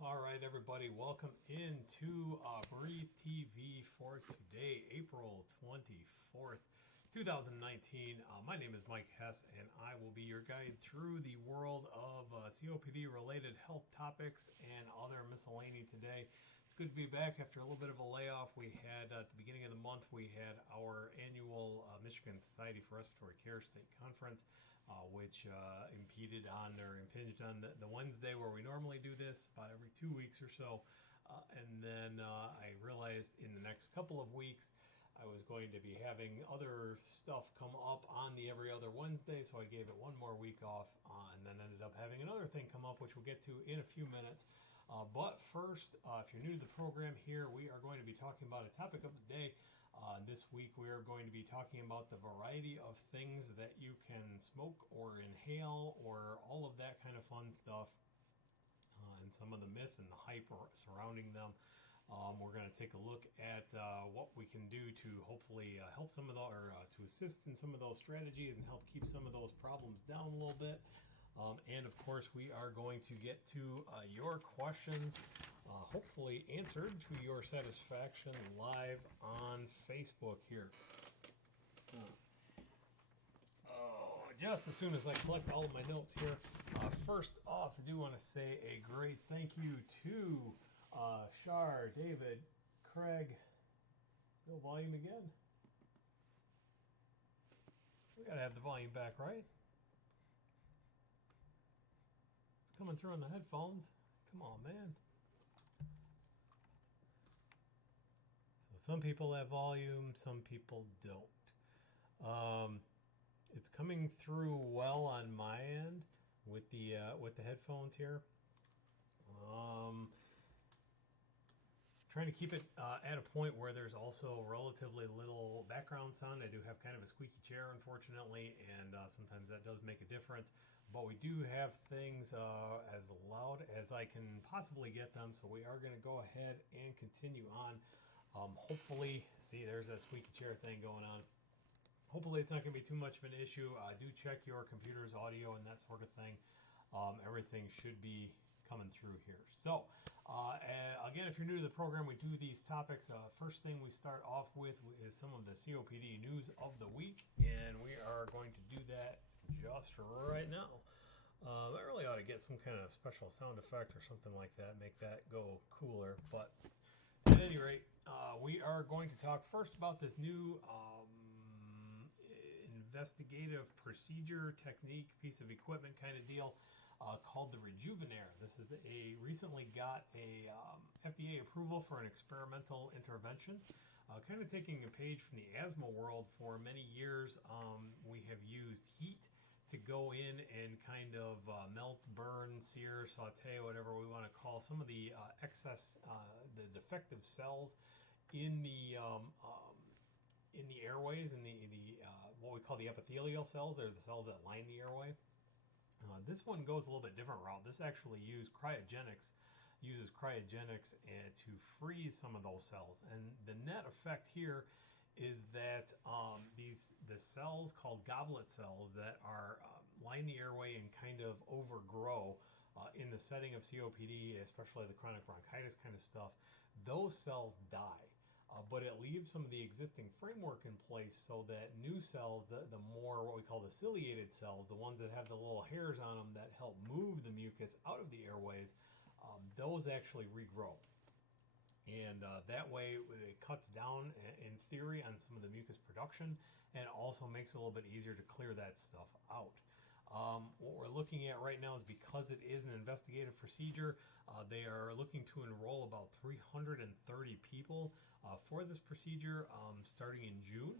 All right, everybody, welcome into Breathe TV for today, April 24th, 2019. My name is Mike Hess, and I will be your guide through the world of COPD-related health topics and other miscellany today. It's good to be back after a little bit of a layoff. We had, at the beginning of the month, we had our annual Michigan Society for Respiratory Care State Conference, which impinged on the Wednesday where we normally do this, about every 2 weeks or so. And then I realized in the next couple of weeks I was going to be having other stuff come up on the every other Wednesday, so I gave it one more week off, and then ended up having another thing come up, which we'll get to in a few minutes. But first, if you're new to the program here, we are going to be talking about a topic of the day. This week we are going to be talking about the variety of things that you can smoke or inhale or all of that kind of fun stuff, and some of the myth and the hype surrounding them. We're going to take a look at what we can do to hopefully help some of the, or to assist in some of those strategies and help keep some of those problems down a little bit. And of course, we are going to get to your questions, hopefully answered to your satisfaction, live on Facebook here. Just as soon as I collect all of my notes here, first off, I do want to say a great thank you to Shar, David, Craig. No volume again. We gotta have the volume back, right? Coming through on the headphones. Come on, man. So some people have volume, some people don't. It's coming through well on my end with the headphones here. Trying to keep it at a point where there's also relatively little background sound. I do have kind of a squeaky chair, unfortunately, and sometimes that does make a difference. But we do have things as loud as I can possibly get them, so we are going to go ahead and continue on. Hopefully, see, there's that squeaky chair thing going on. Hopefully it's not going to be too much of an issue. Do check your computer's audio and that sort of thing. Everything should be coming through here. So, again, if you're new to the program, we do these topics. First thing we start off with is some of the COPD news of the week, and we are going to do that just right now. I really ought to get some kind of special sound effect or something like that, make that go cooler. But at any rate, we are going to talk first about this new investigative procedure, technique, piece of equipment kind of deal called the Rejuvenator. This is recently got a FDA approval for an experimental intervention. Kind of taking a page from the asthma world. For many years, we have used heat to go in and kind of melt, burn, sear, saute, whatever we want to call some of the excess, the defective cells in the airways, in the what we call the epithelial cells. They're the cells that line the airway. This one goes a little bit different route. This actually uses cryogenics and to freeze some of those cells. And the net effect here is that the cells called goblet cells that are line the airway and kind of overgrow in the setting of COPD, especially the chronic bronchitis kind of stuff, those cells die. But it leaves some of the existing framework in place so that new cells, the more what we call the ciliated cells, the ones that have the little hairs on them that help move the mucus out of the airways, those actually regrow. And that way it cuts down, in theory, on some of the mucus production, and also makes it a little bit easier to clear that stuff out. What we're looking at right now is, because it is an investigative procedure, they are looking to enroll about 330 people for this procedure starting in June.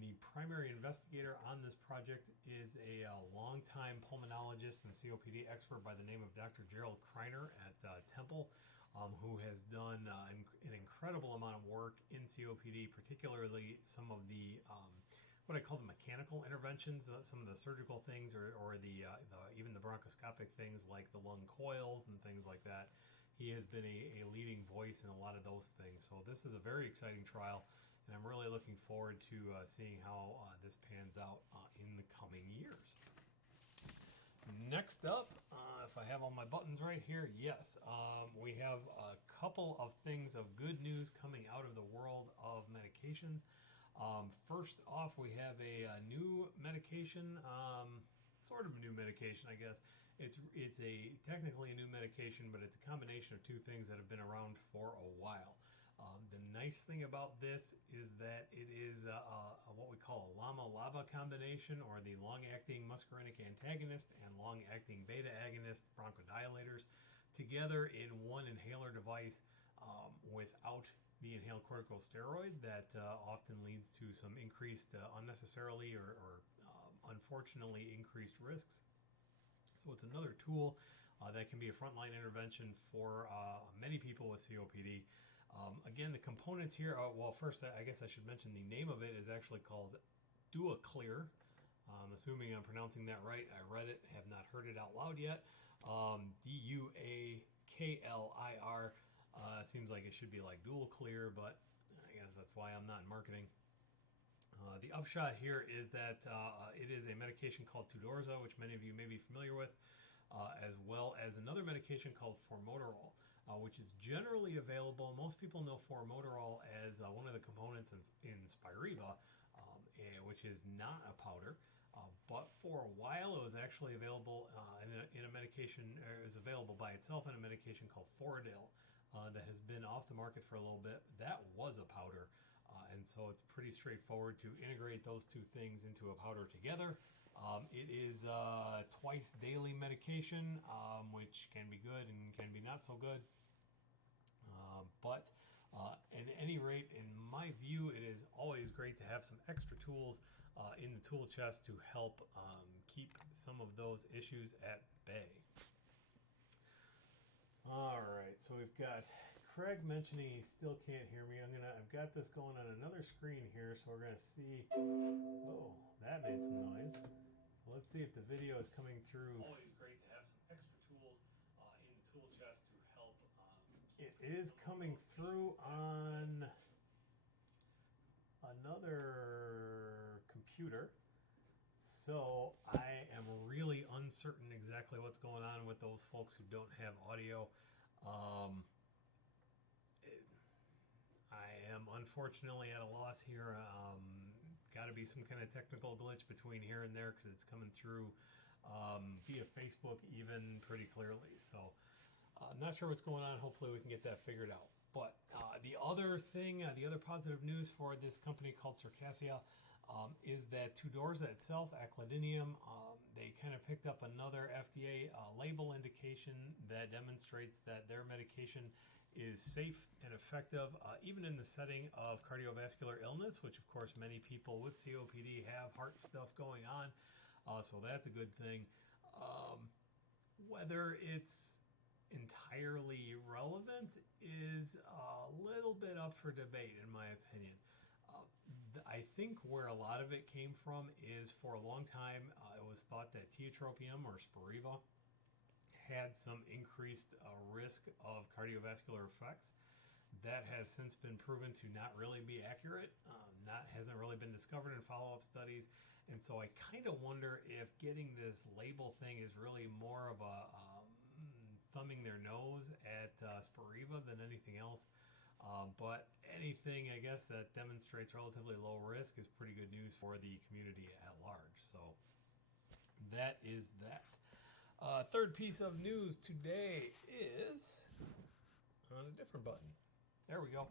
The primary investigator on this project is a longtime pulmonologist and COPD expert by the name of Dr. Gerald Kreiner at Temple, who has done an incredible amount of work in COPD, particularly some of the what I call the mechanical interventions, some of the surgical things, or even the bronchoscopic things like the lung coils and things like that. He has been a leading voice in a lot of those things. So this is a very exciting trial, and I'm really looking forward to seeing how this pans out in the coming years. Next up, if I have all my buttons right here, yes, we have a couple of things of good news coming out of the world of medications. First off, we have a new medication, sort of a new medication, I guess. It's technically a new medication, but it's a combination of two things that have been around for a while. The nice thing about this is that it is what we call a LAMA-LABA combination, or the long-acting muscarinic antagonist and long-acting beta agonist bronchodilators together in one inhaler device without the inhaled corticosteroid that often leads to some increased unnecessarily or unfortunately increased risks. So it's another tool that can be a frontline intervention for many people with COPD. Again, the components here, well, first, I guess I should mention the name of it is actually called Duaclir. I'm assuming I'm pronouncing that right. I read it, have not heard it out loud yet. Duaklir. Seems like it should be like Dual Clear, but I guess that's why I'm not in marketing. The upshot here is that it is a medication called Tudorza, which many of you may be familiar with, as well as another medication called formoterol. Which is generally available. Most people know formoterol as one of the components in Spiriva, which is not a powder. But for a while, it was actually available in a medication. It was available by itself in a medication called Foradil that has been off the market for a little bit. That was a powder, and so it's pretty straightforward to integrate those two things into a powder together. It is twice daily medication, which can be good and can be not so good. But at any rate, in my view, it is always great to have some extra tools in the tool chest to help keep some of those issues at bay. All right, so we've got Craig mentioning he still can't hear me. I've got this going on another screen here, so we're gonna see. Oh, that made some noise. So let's see if the video is coming through. Always great to have some extra tools in the tool chest to help. It is coming through on another computer, so I am really uncertain exactly what's going on with those folks who don't have audio. I am unfortunately at a loss here. Got to be some kind of technical glitch between here and there because it's coming through via Facebook even pretty clearly. So I'm not sure what's going on. Hopefully we can get that figured out. But the other thing, the other positive news for this company called Circassia is that Tudorza itself, aclidinium, they kind of picked up another FDA label indication that demonstrates that their medication is safe and effective, even in the setting of cardiovascular illness, which of course many people with COPD have heart stuff going on. So that's a good thing. Whether it's entirely relevant is a little bit up for debate, in my opinion. I think where a lot of it came from is for a long time it was thought that tiotropium or Spiriva had some increased risk of cardiovascular effects. That has since been proven to not really be accurate. Hasn't really been discovered in follow-up studies, and so I kind of wonder if getting this label thing is really more of a thumbing their nose at Spiriva than anything else. But anything, I guess, that demonstrates relatively low risk is pretty good news for the community at large. So that is that. Third piece of news today is on a different button. There we go.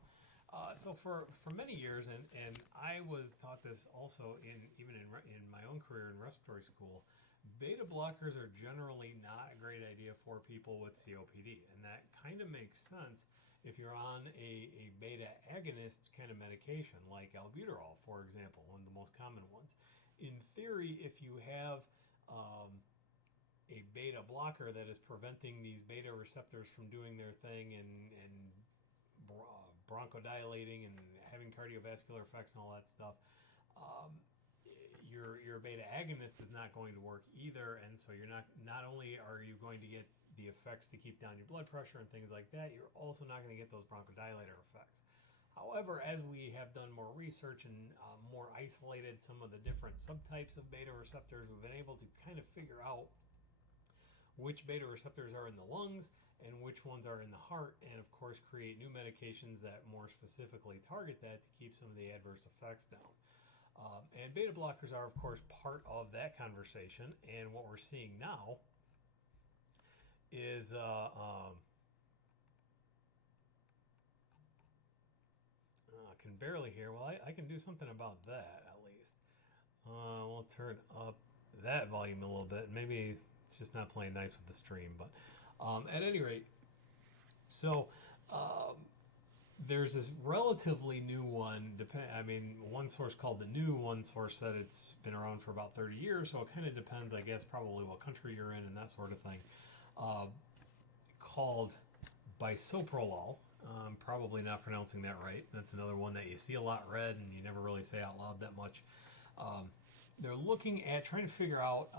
So for many years, and I was taught this also even in my own career in respiratory school, beta blockers are generally not a great idea for people with COPD, and that kind of makes sense if you're on a beta agonist kind of medication like albuterol, for example, one of the most common ones. In theory, if you have a beta blocker that is preventing these beta receptors from doing their thing and bronchodilating and having cardiovascular effects and all that stuff, your beta agonist is not going to work either, and so you're not only are you going to get the effects to keep down your blood pressure and things like that, you're also not going to get those bronchodilator effects. However, as we have done more research and more isolated some of the different subtypes of beta receptors, we've been able to kind of figure out which beta receptors are in the lungs and which ones are in the heart, and of course create new medications that more specifically target that to keep some of the adverse effects down. And beta blockers are, of course, part of that conversation. And what we're seeing now is I can barely hear. Well, I can do something about that at least. We'll turn up that volume a little bit. Maybe it's just not playing nice with the stream, but at any rate, so there's this relatively new one. One source called the new, one source said it's been around for about 30 years, so it kind of depends, I guess, probably what country you're in and that sort of thing, called bisoprolol. Probably not pronouncing that right. That's another one that you see a lot read and you never really say out loud that much. They're looking at trying to figure out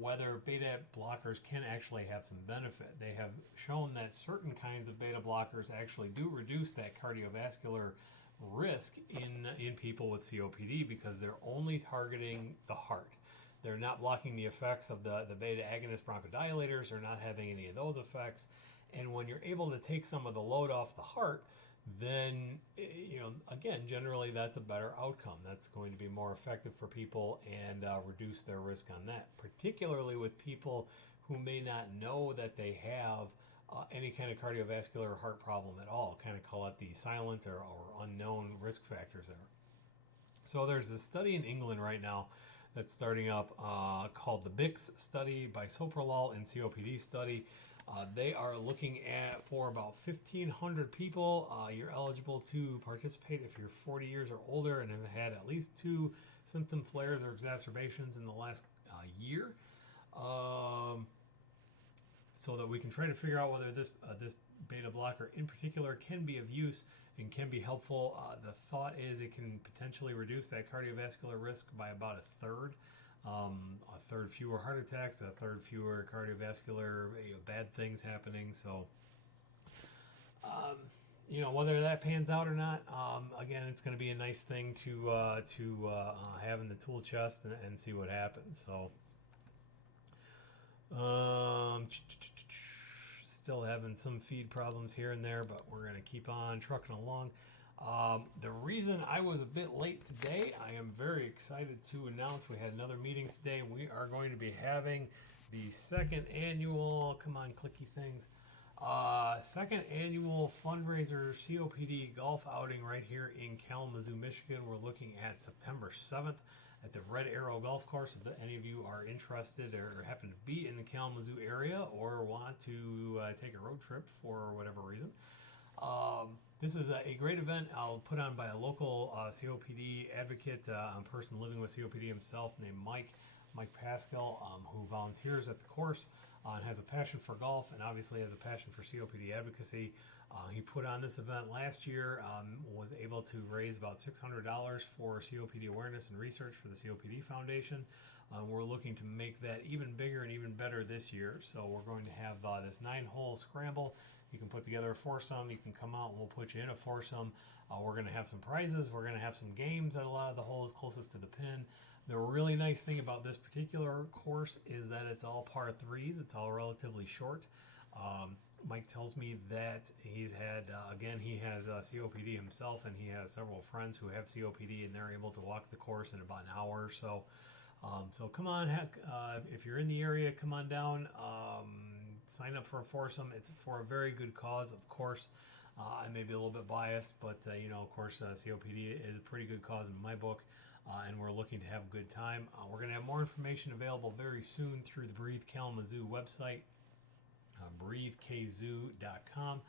whether beta blockers can actually have some benefit. They have shown that certain kinds of beta blockers actually do reduce that cardiovascular risk in people with COPD because they're only targeting the heart. They're not blocking the effects of the beta agonist bronchodilators. They're not having any of those effects. And when you're able to take some of the load off the heart, then, again, generally that's a better outcome. That's going to be more effective for people and reduce their risk on that, particularly with people who may not know that they have any kind of cardiovascular or heart problem at all. Kind of call it the silent or unknown risk factors there. So there's a study in England right now that's starting up called the BICS study, bisoprolol and COPD study. They are looking at for about 1,500 people. You're eligible to participate if you're 40 years or older and have had at least 2 symptom flares or exacerbations in the last year. So that we can try to figure out whether this beta blocker in particular can be of use and can be helpful. The thought is it can potentially reduce that cardiovascular risk by about a third. A third fewer heart attacks, a third fewer cardiovascular bad things happening. So, whether that pans out or not, again, it's going to be a nice thing to have in the tool chest and see what happens. So, still having some feed problems here and there, but we're going to keep on trucking along. The reason I was a bit late today, I am very excited to announce we had another meeting today, and we are going to be having the second annual, come on clicky things, second annual fundraiser COPD golf outing right here in Kalamazoo, Michigan. We're looking at September 7th at the Red Arrow Golf Course. If any of you are interested or happen to be in the Kalamazoo area or want to take a road trip for whatever reason, this is a great event put on by a local COPD advocate, a person living with COPD himself named Mike Pascal, who volunteers at the course and has a passion for golf and obviously has a passion for COPD advocacy. He put on this event last year, was able to raise about $600 for COPD awareness and research for the COPD Foundation. We're looking to make that even bigger and even better this year. So we're going to have this 9-hole scramble. You can put together a foursome. You can come out and we'll put you in a foursome. We're going to have some prizes. We're going to have some games at a lot of the holes closest to the pin. The really nice thing about this particular course is that it's all par threes. It's all relatively short. Mike tells me that he's had, he has COPD himself, and he has several friends who have COPD, and they're able to walk the course in about an hour or so. So come on, if you're in the area, come on down. Sign up for a foursome. It's for a very good cause, of course. I may be a little bit biased, but of course, COPD is a pretty good cause in my book, and we're looking to have a good time. We're going to have more information available very soon through the Breathe Kalamazoo website, breathekzoo.com.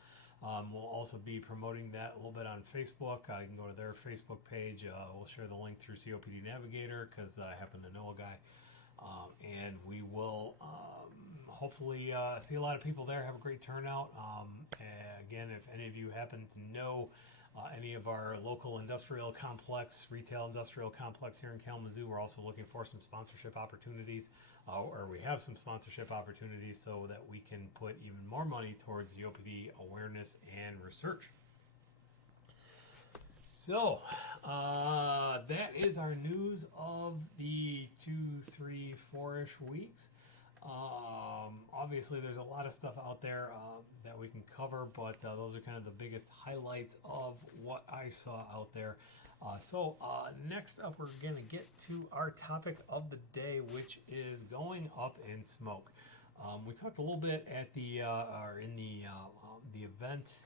We'll also be promoting that a little bit on Facebook. You can go to their Facebook page. We'll share the link through COPD Navigator because I happen to know a guy. And we will hopefully see a lot of people there, have a great turnout. Again, if any of you happen to know any of our local industrial complex, retail industrial complex here in Kalamazoo, we're also looking for some sponsorship opportunities, or we have some sponsorship opportunities so that we can put even more money towards COPD awareness and research. So that is our news of the 2, 3, 4-ish weeks. Obviously, there's a lot of stuff out there that we can cover, but those are kind of the biggest highlights of what I saw out there. Next up, we're going to get to our topic of the day, which is going up in smoke. We talked a little bit at the or in the event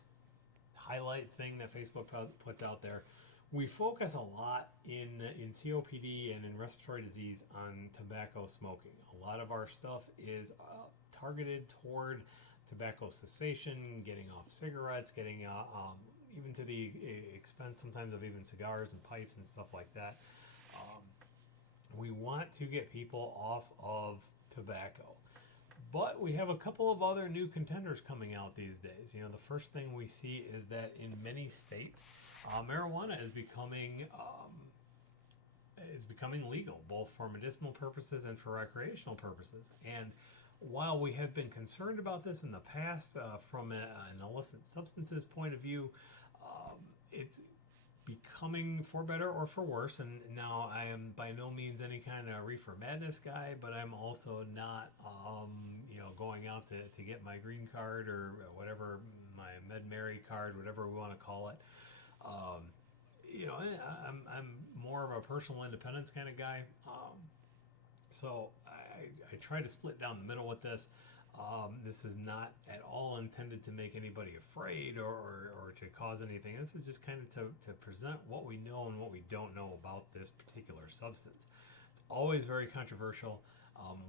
highlight thing that Facebook puts out there. We focus a lot in COPD and in respiratory disease on tobacco smoking. A lot of our stuff is targeted toward tobacco cessation, getting off cigarettes, getting even to the expense sometimes of even cigars and pipes and stuff like that. We want to get people off of tobacco. But we have a couple of other new contenders coming out these days. You know, the first thing we see is that in many states, marijuana is becoming legal, both for medicinal purposes and for recreational purposes. And while we have been concerned about this in the past from an illicit substances point of view, it's becoming, for better or for worse. And now I am by no means any kind of reefer madness guy, but I'm also not going out to get my green card or whatever, my MedMary card, whatever we want to call it. I'm more of a personal independence kind of guy. So I try to split down the middle with this. This is not at all intended to make anybody afraid or to cause anything. This is just kind of to present what we know and what we don't know about this particular substance. It's always very controversial.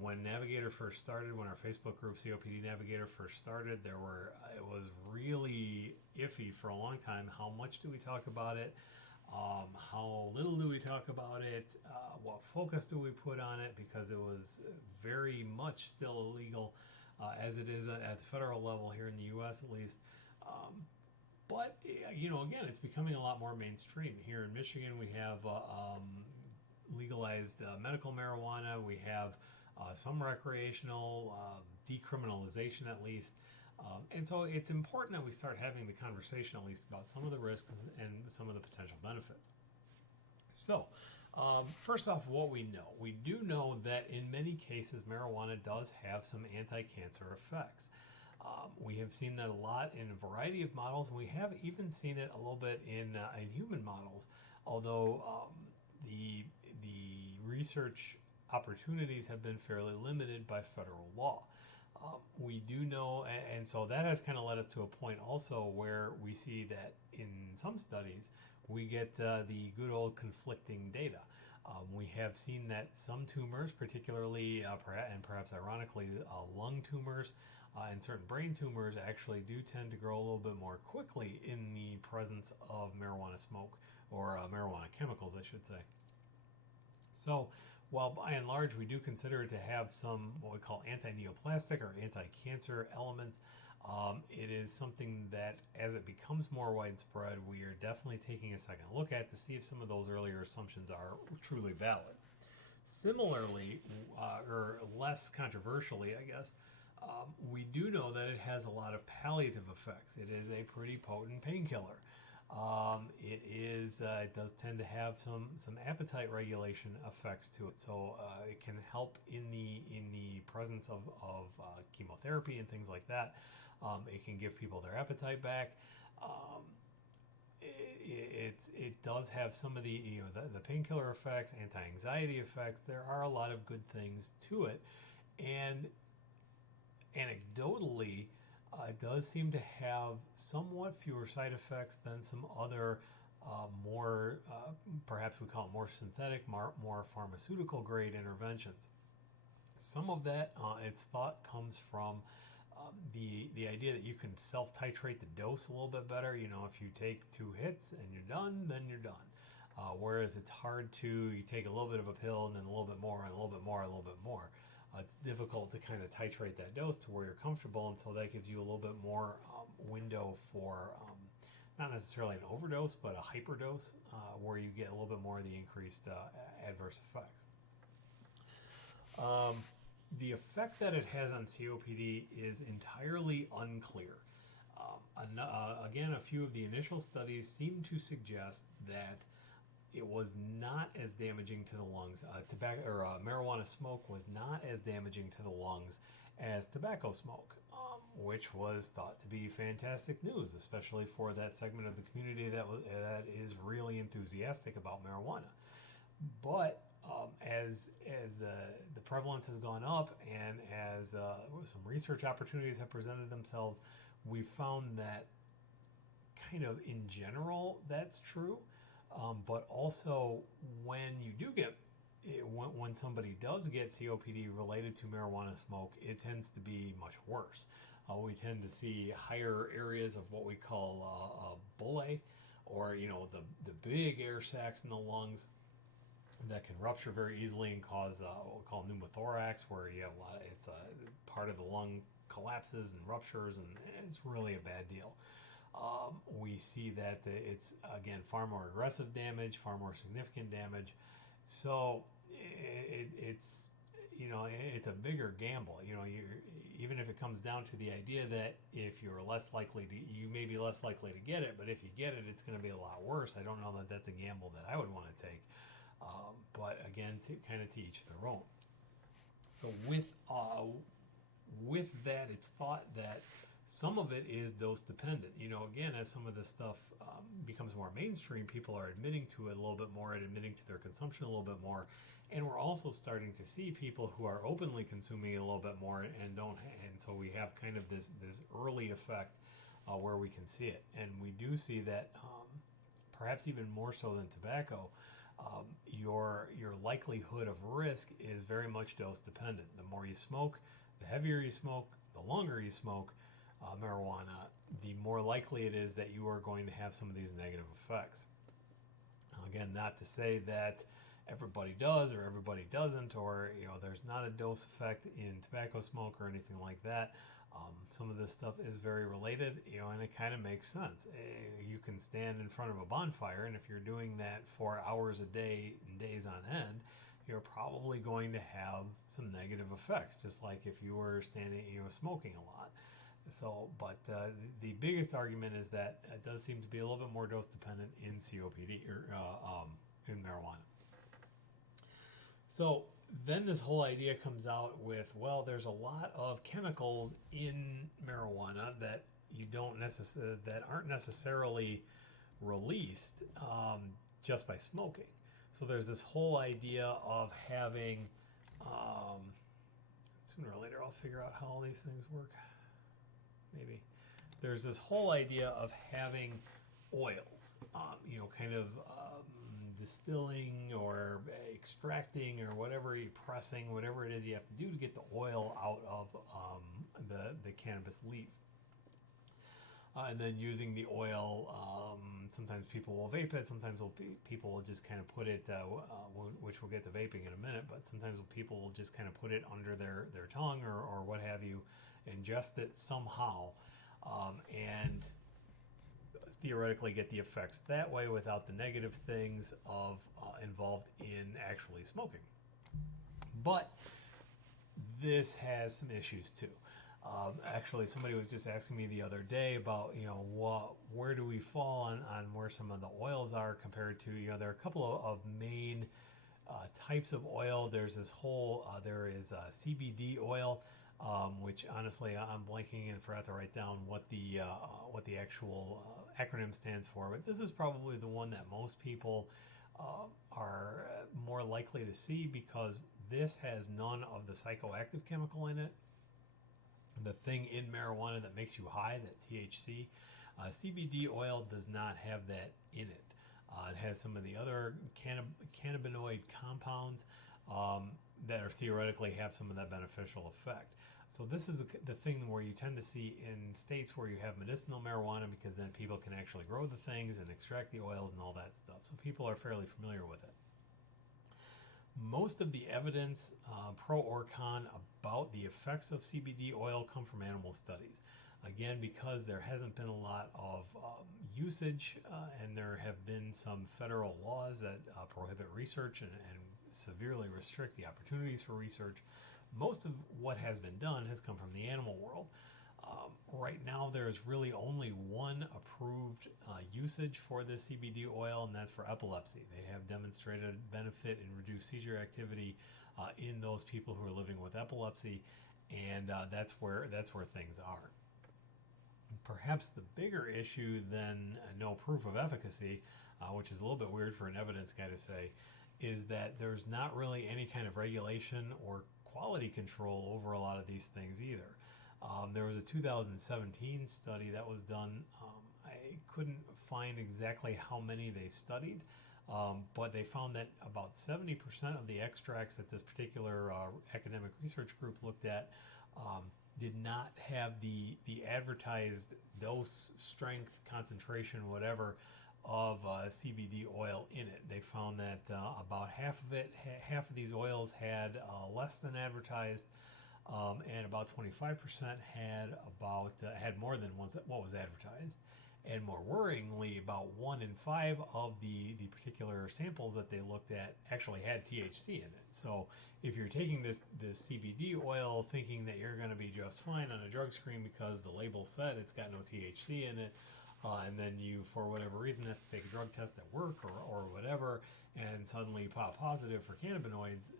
When Navigator first started, when our Facebook group COPD Navigator first started, it was really iffy for a long time. How much do we talk about it? How little do we talk about it? What focus do we put on it? Because it was very much still illegal, as it is at the federal level here in the U.S. at least. But again, it's becoming a lot more mainstream. Here in Michigan, we have legalized medical marijuana. We have some recreational, decriminalization at least. And so it's important that we start having the conversation at least about some of the risks and some of the potential benefits. So, first off, what we know. We do know that in many cases, marijuana does have some anti-cancer effects. We have seen that a lot in a variety of models. We have even seen it a little bit in human models, although the research opportunities have been fairly limited by federal law. We do know, and so that has kind of led us to a point also where we see that in some studies we get the good old conflicting data. We have seen that some tumors, particularly and perhaps ironically lung tumors and certain brain tumors, actually do tend to grow a little bit more quickly in the presence of marijuana smoke, or marijuana chemicals, I should say. So while by and large we do consider it to have some what we call anti-neoplastic or anti-cancer elements, it is something that as it becomes more widespread, we are definitely taking a second look at to see if some of those earlier assumptions are truly valid. Similarly, or less controversially, I guess, we do know that it has a lot of palliative effects. It is a pretty potent painkiller. It does tend to have some appetite regulation effects to it, so it can help in the presence of chemotherapy and things like that. It can give people their appetite back. It does have some of the painkiller effects, anti-anxiety effects. There are a lot of good things to it, and anecdotally, it does seem to have somewhat fewer side effects than some other more, perhaps we call it more synthetic, more pharmaceutical grade interventions. Some of that, it's thought, comes from the idea that you can self-titrate the dose a little bit better. You know, if you take 2 hits and you're done, then you're done. Whereas it's hard you take a little bit of a pill and then a little bit more and a little bit more and a little bit more. It's difficult to kind of titrate that dose to where you're comfortable, and so that gives you a little bit more window for not necessarily an overdose, but a hyperdose, where you get a little bit more of the increased adverse effects. The effect that it has on COPD is entirely unclear. Again, a few of the initial studies seem to suggest that it was not as damaging to the lungs. Tobacco or marijuana smoke was not as damaging to the lungs as tobacco smoke, which was thought to be fantastic news, especially for that segment of the community that is really enthusiastic about marijuana. But as the prevalence has gone up, and as some research opportunities have presented themselves, we found that kind of in general that's true, but also when you do get when somebody does get COPD related to marijuana smoke, it tends to be much worse. We tend to see higher areas of what we call bullae, or the big air sacs in the lungs that can rupture very easily and cause what we call pneumothorax, where you have it's part of the lung collapses and ruptures, and it's really a bad deal. We see that it's, again, far more aggressive damage, far more significant damage. So it's it's a bigger gamble. Even if it comes down to the idea that if you're less likely to, you may be less likely to get it, but if you get it, it's going to be a lot worse. I don't know that that's a gamble that I would want to take. But again, to each their own. So with that, it's thought that some of it is dose dependent. Again, as some of this stuff becomes more mainstream, people are admitting to it a little bit more and admitting to their consumption a little bit more. And we're also starting to see people who are openly consuming it a little bit more and don't. And so we have kind of this early effect where we can see it. And we do see that perhaps even more so than tobacco, your likelihood of risk is very much dose dependent. The more you smoke, the heavier you smoke, the longer you smoke marijuana, the more likely it is that you are going to have some of these negative effects. Again, not to say that everybody does or everybody doesn't, or there's not a dose effect in tobacco smoke or anything like that. Some of this stuff is very related, and it kind of makes sense. You can stand in front of a bonfire, and if you're doing that for hours a day and days on end, you're probably going to have some negative effects, just like if you were standing, smoking a lot. So, but the biggest argument is that it does seem to be a little bit more dose dependent in COPD or in marijuana. So then this whole idea comes out with, well, there's a lot of chemicals in marijuana that that aren't necessarily released just by smoking. So there's this whole idea of having, sooner or later I'll figure out how all these things work. Maybe. There's this whole idea of having oils, distilling or extracting or whatever, pressing, whatever it is you have to do to get the oil out of the cannabis leaf. And then using the oil, sometimes people will vape it, sometimes people will just kind of put it, which we'll get to vaping in a minute, but sometimes people will just kind of put it under their tongue or what have you, ingest it somehow, and theoretically get the effects that way without the negative things of involved in actually smoking. But this has some issues too. Actually, somebody was just asking me the other day about, where do we fall on where some of the oils are compared to, there are a couple of main types of oil. There's this whole, there is CBD oil, which honestly I'm blanking and forgot to write down what the actual acronym stands for. But this is probably the one that most people are more likely to see, because this has none of the psychoactive chemical in it. The thing in marijuana that makes you high, that THC, CBD oil does not have that in it. It has some of the other cannabinoid compounds that are theoretically have some of that beneficial effect. So this is the thing where you tend to see in states where you have medicinal marijuana, because then people can actually grow the things and extract the oils and all that stuff. So people are fairly familiar with it. Most of the evidence, pro or con, about the effects of CBD oil come from animal studies. Again, because there hasn't been a lot of usage, and there have been some federal laws that prohibit research and severely restrict the opportunities for research. Most of what has been done has come from the animal world. Right now, there's really only one approved usage for the CBD oil, and that's for epilepsy. They have demonstrated benefit in reduced seizure activity in those people who are living with epilepsy, and that's where things are. Perhaps the bigger issue than no proof of efficacy, which is a little bit weird for an evidence guy to say, is that there's not really any kind of regulation or quality control over a lot of these things either. There was a 2017 study that was done. I couldn't find exactly how many they studied, but they found that about 70% of the extracts that this particular academic research group looked at did not have the advertised dose, strength, concentration, whatever, of CBD oil in it. They found that about half of these oils had less than advertised, and about 25% had more than what was advertised. And more worryingly, about 1 in 5 of the particular samples that they looked at actually had THC in it. So if you're taking this CBD oil thinking that you're going to be just fine on a drug screen because the label said it's got no THC in it, and then you, for whatever reason, have to take a drug test at work or whatever, and suddenly pop positive for cannabinoids,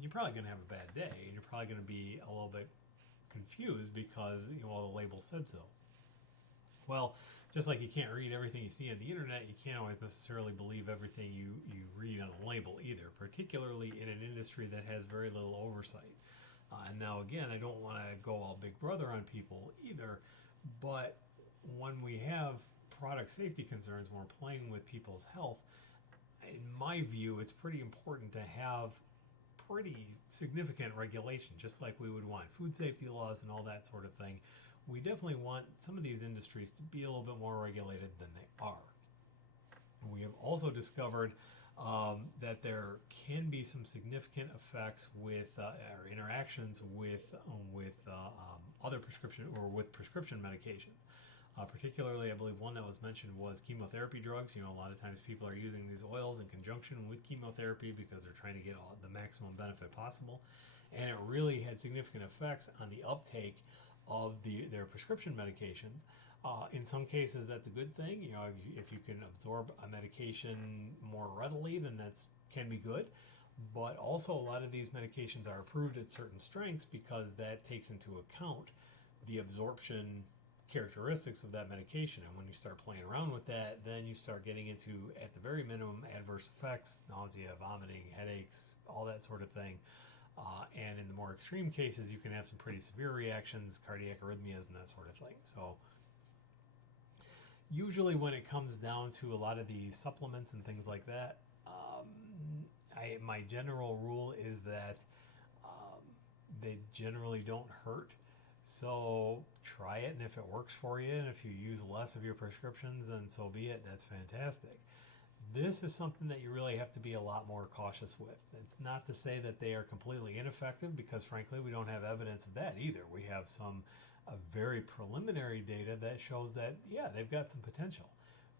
you're probably going to have a bad day, and you're probably going to be a little bit confused because the label said so. Well, just like you can't read everything you see on the internet, you can't always necessarily believe everything you read on a label either, particularly in an industry that has very little oversight. And now again, I don't want to go all big brother on people either, but when we have product safety concerns, when we're playing with people's health, in my view, it's pretty important to have pretty significant regulation, just like we would want food safety laws and all that sort of thing. We definitely want some of these industries to be a little bit more regulated than they are. We have also discovered that there can be some significant effects with or interactions with other prescription medications. Particularly, I believe one that was mentioned was chemotherapy drugs. A lot of times people are using these oils in conjunction with chemotherapy because they're trying to get the maximum benefit possible. And it really had significant effects on the uptake of their prescription medications. In some cases, that's a good thing. If you can absorb a medication more readily, then that can be good. But also, a lot of these medications are approved at certain strengths because that takes into account the absorption characteristics of that medication. And when you start playing around with that, then you start getting into, at the very minimum, adverse effects, nausea, vomiting, headaches, all that sort of thing. And in the more extreme cases, you can have some pretty severe reactions, cardiac arrhythmias, and that sort of thing. So usually when it comes down to a lot of these supplements and things like that, my general rule is that they generally don't hurt. So try it, and if it works for you, and if you use less of your prescriptions, then so be it. That's fantastic. This is something that you really have to be a lot more cautious with. It's not to say that they are completely ineffective, because frankly, we don't have evidence of that either. We have some very preliminary data that shows that, yeah, they've got some potential,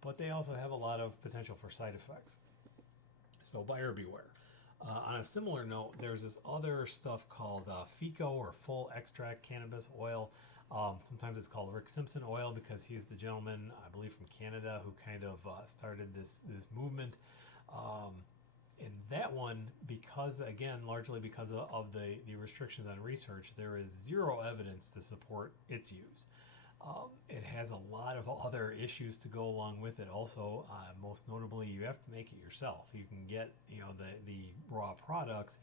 but they also have a lot of potential for side effects. So buyer beware. On a similar note, there's this other stuff called FICO, or full extract cannabis oil. Sometimes it's called Rick Simpson oil because he's the gentleman, I believe, from Canada who kind of started this movement. And that one, largely because of the restrictions on research, there is zero evidence to support its use. It has a lot of other issues to go along with it also. Most notably, you have to make it yourself. You can get the raw products,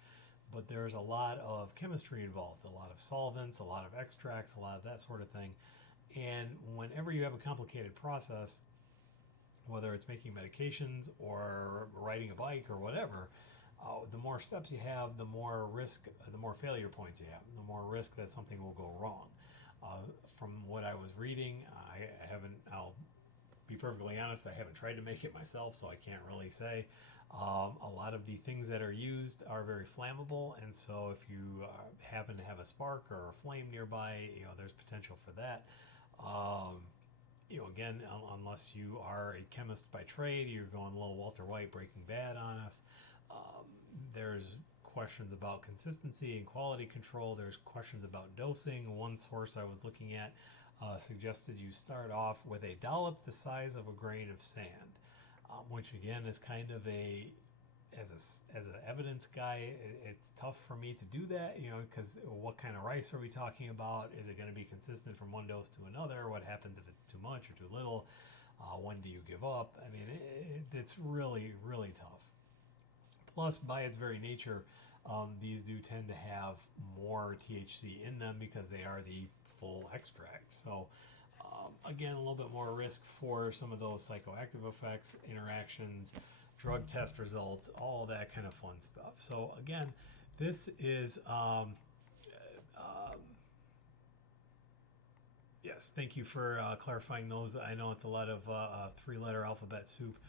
but there's a lot of chemistry involved, a lot of solvents, a lot of extracts, a lot of that sort of thing. And whenever you have a complicated process, whether it's making medications or riding a bike or whatever, the more steps you have, the more risk, the more failure points you have, the more risk that something will go wrong. From what I was reading, I'll be perfectly honest, I haven't tried to make it myself, so I can't really say. A lot of the things that are used are very flammable, and so if you happen to have a spark or a flame nearby, there's potential for that. Again, unless you are a chemist by trade, you're going a little Walter White, Breaking Bad on us. There's questions about consistency and quality control. There's questions about dosing. One source I was looking at suggested you start off with a dollop the size of a grain of sand, which again is kind of as an evidence guy, it's tough for me to do that, because what kind of rice are we talking about? Is it going to be consistent from one dose to another? What happens if it's too much or too little? When do you give up? I mean, it's really, really tough. Plus, by its very nature, these do tend to have more THC in them because they are the full extract. So, again, a little bit more risk for some of those psychoactive effects, interactions, drug test results, all that kind of fun stuff. So, again, this is... yes, thank you for clarifying those. I know it's a lot of three-letter alphabet soup.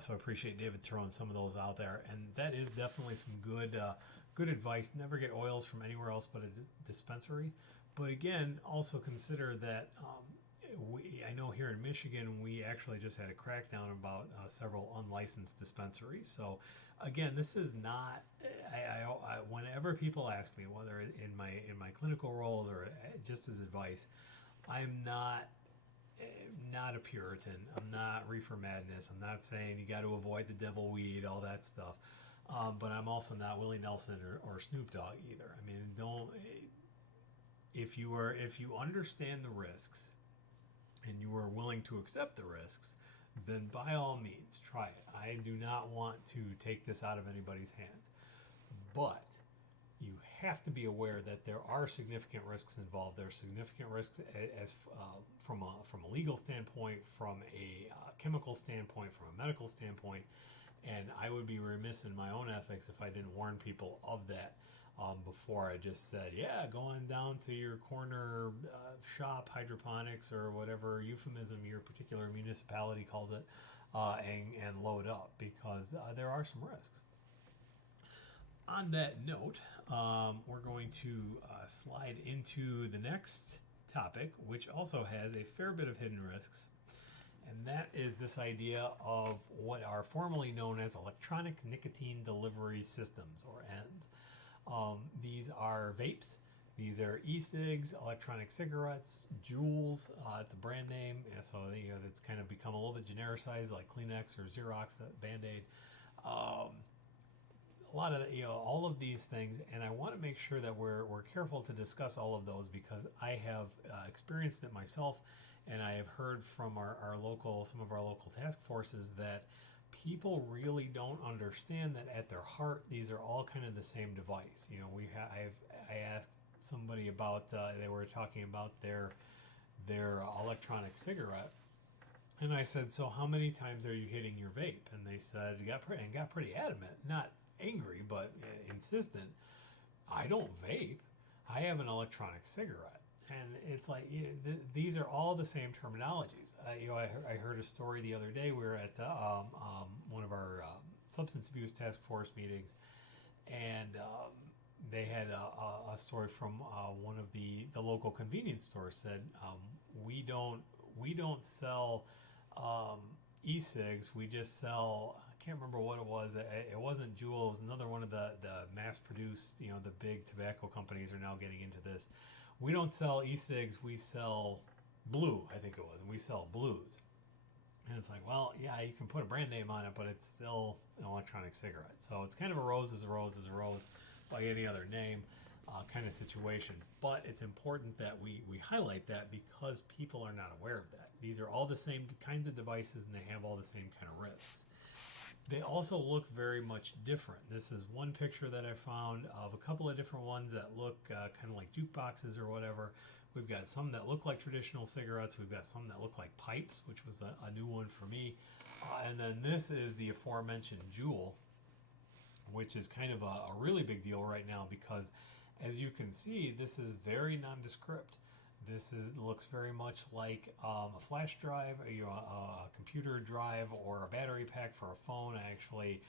So I appreciate David throwing some of those out there, and that is definitely some good advice. Never get oils from anywhere else but a dispensary. But again, also consider that I know here in Michigan we actually just had a crackdown about several unlicensed dispensaries. So again, this is not. Whenever people ask me, whether in my clinical roles or just as advice, I'm not a Puritan. I'm not reefer madness. I'm not saying you got to avoid the devil weed, all that stuff. But I'm also not Willie Nelson or Snoop Dogg either. I mean, if you understand the risks and you are willing to accept the risks, then by all means try it. I do not want to take this out of anybody's hands, but you have to be aware that there are significant risks involved. There are significant risks as from a legal standpoint, from a chemical standpoint, from a medical standpoint, and I would be remiss in my own ethics if I didn't warn people of that before I just said, yeah, go on down to your corner shop, hydroponics, or whatever euphemism your particular municipality calls it, and load up, because there are some risks. On that note, we're going to slide into the next topic, which also has a fair bit of hidden risks, and that is this idea of what are formerly known as electronic nicotine delivery systems, or ENDS. These are vapes, these are e-cigs, electronic cigarettes, Juuls, it's a brand name, so it's kind of become a little bit genericized, like Kleenex or Xerox, Band-Aid. A lot of all of these things, and I want to make sure that we're careful to discuss all of those, because I have experienced it myself, and I have heard from some of our local task forces that people really don't understand that at their heart these are all kind of the same device. I asked somebody about they were talking about their electronic cigarette, and I said, so how many times are you hitting your vape? And they said, got pretty adamant, not angry, but insistent. I don't vape. I have an electronic cigarette. And it's like, these are all the same terminologies. I heard a story the other day. We were at one of our substance abuse task force meetings, and they had a story from one of the local convenience stores said, we don't sell e-cigs. We just sell. I can't remember what it was. It wasn't Juuls. It was another one of the mass-produced. The big tobacco companies are now getting into this. We don't sell e-cigs, we sell blue, I think it was, and we sell blues. And it's like, well, yeah, you can put a brand name on it, but it's still an electronic cigarette. So it's kind of a rose is a rose is a rose by any other name kind of situation. But it's important that we highlight that, because people are not aware of that. These are all the same kinds of devices, and they have all the same kind of risks. They also look very much different. This is one picture that I found of a couple of different ones that look kind of like jukeboxes or whatever. We've got some that look like traditional cigarettes. We've got some that look like pipes, which was a new one for me. And then this is the aforementioned Juul, which is kind of a really big deal right now, because as you can see, this is very nondescript. This looks very much like a flash drive, a computer drive, or a battery pack for a phone. I actually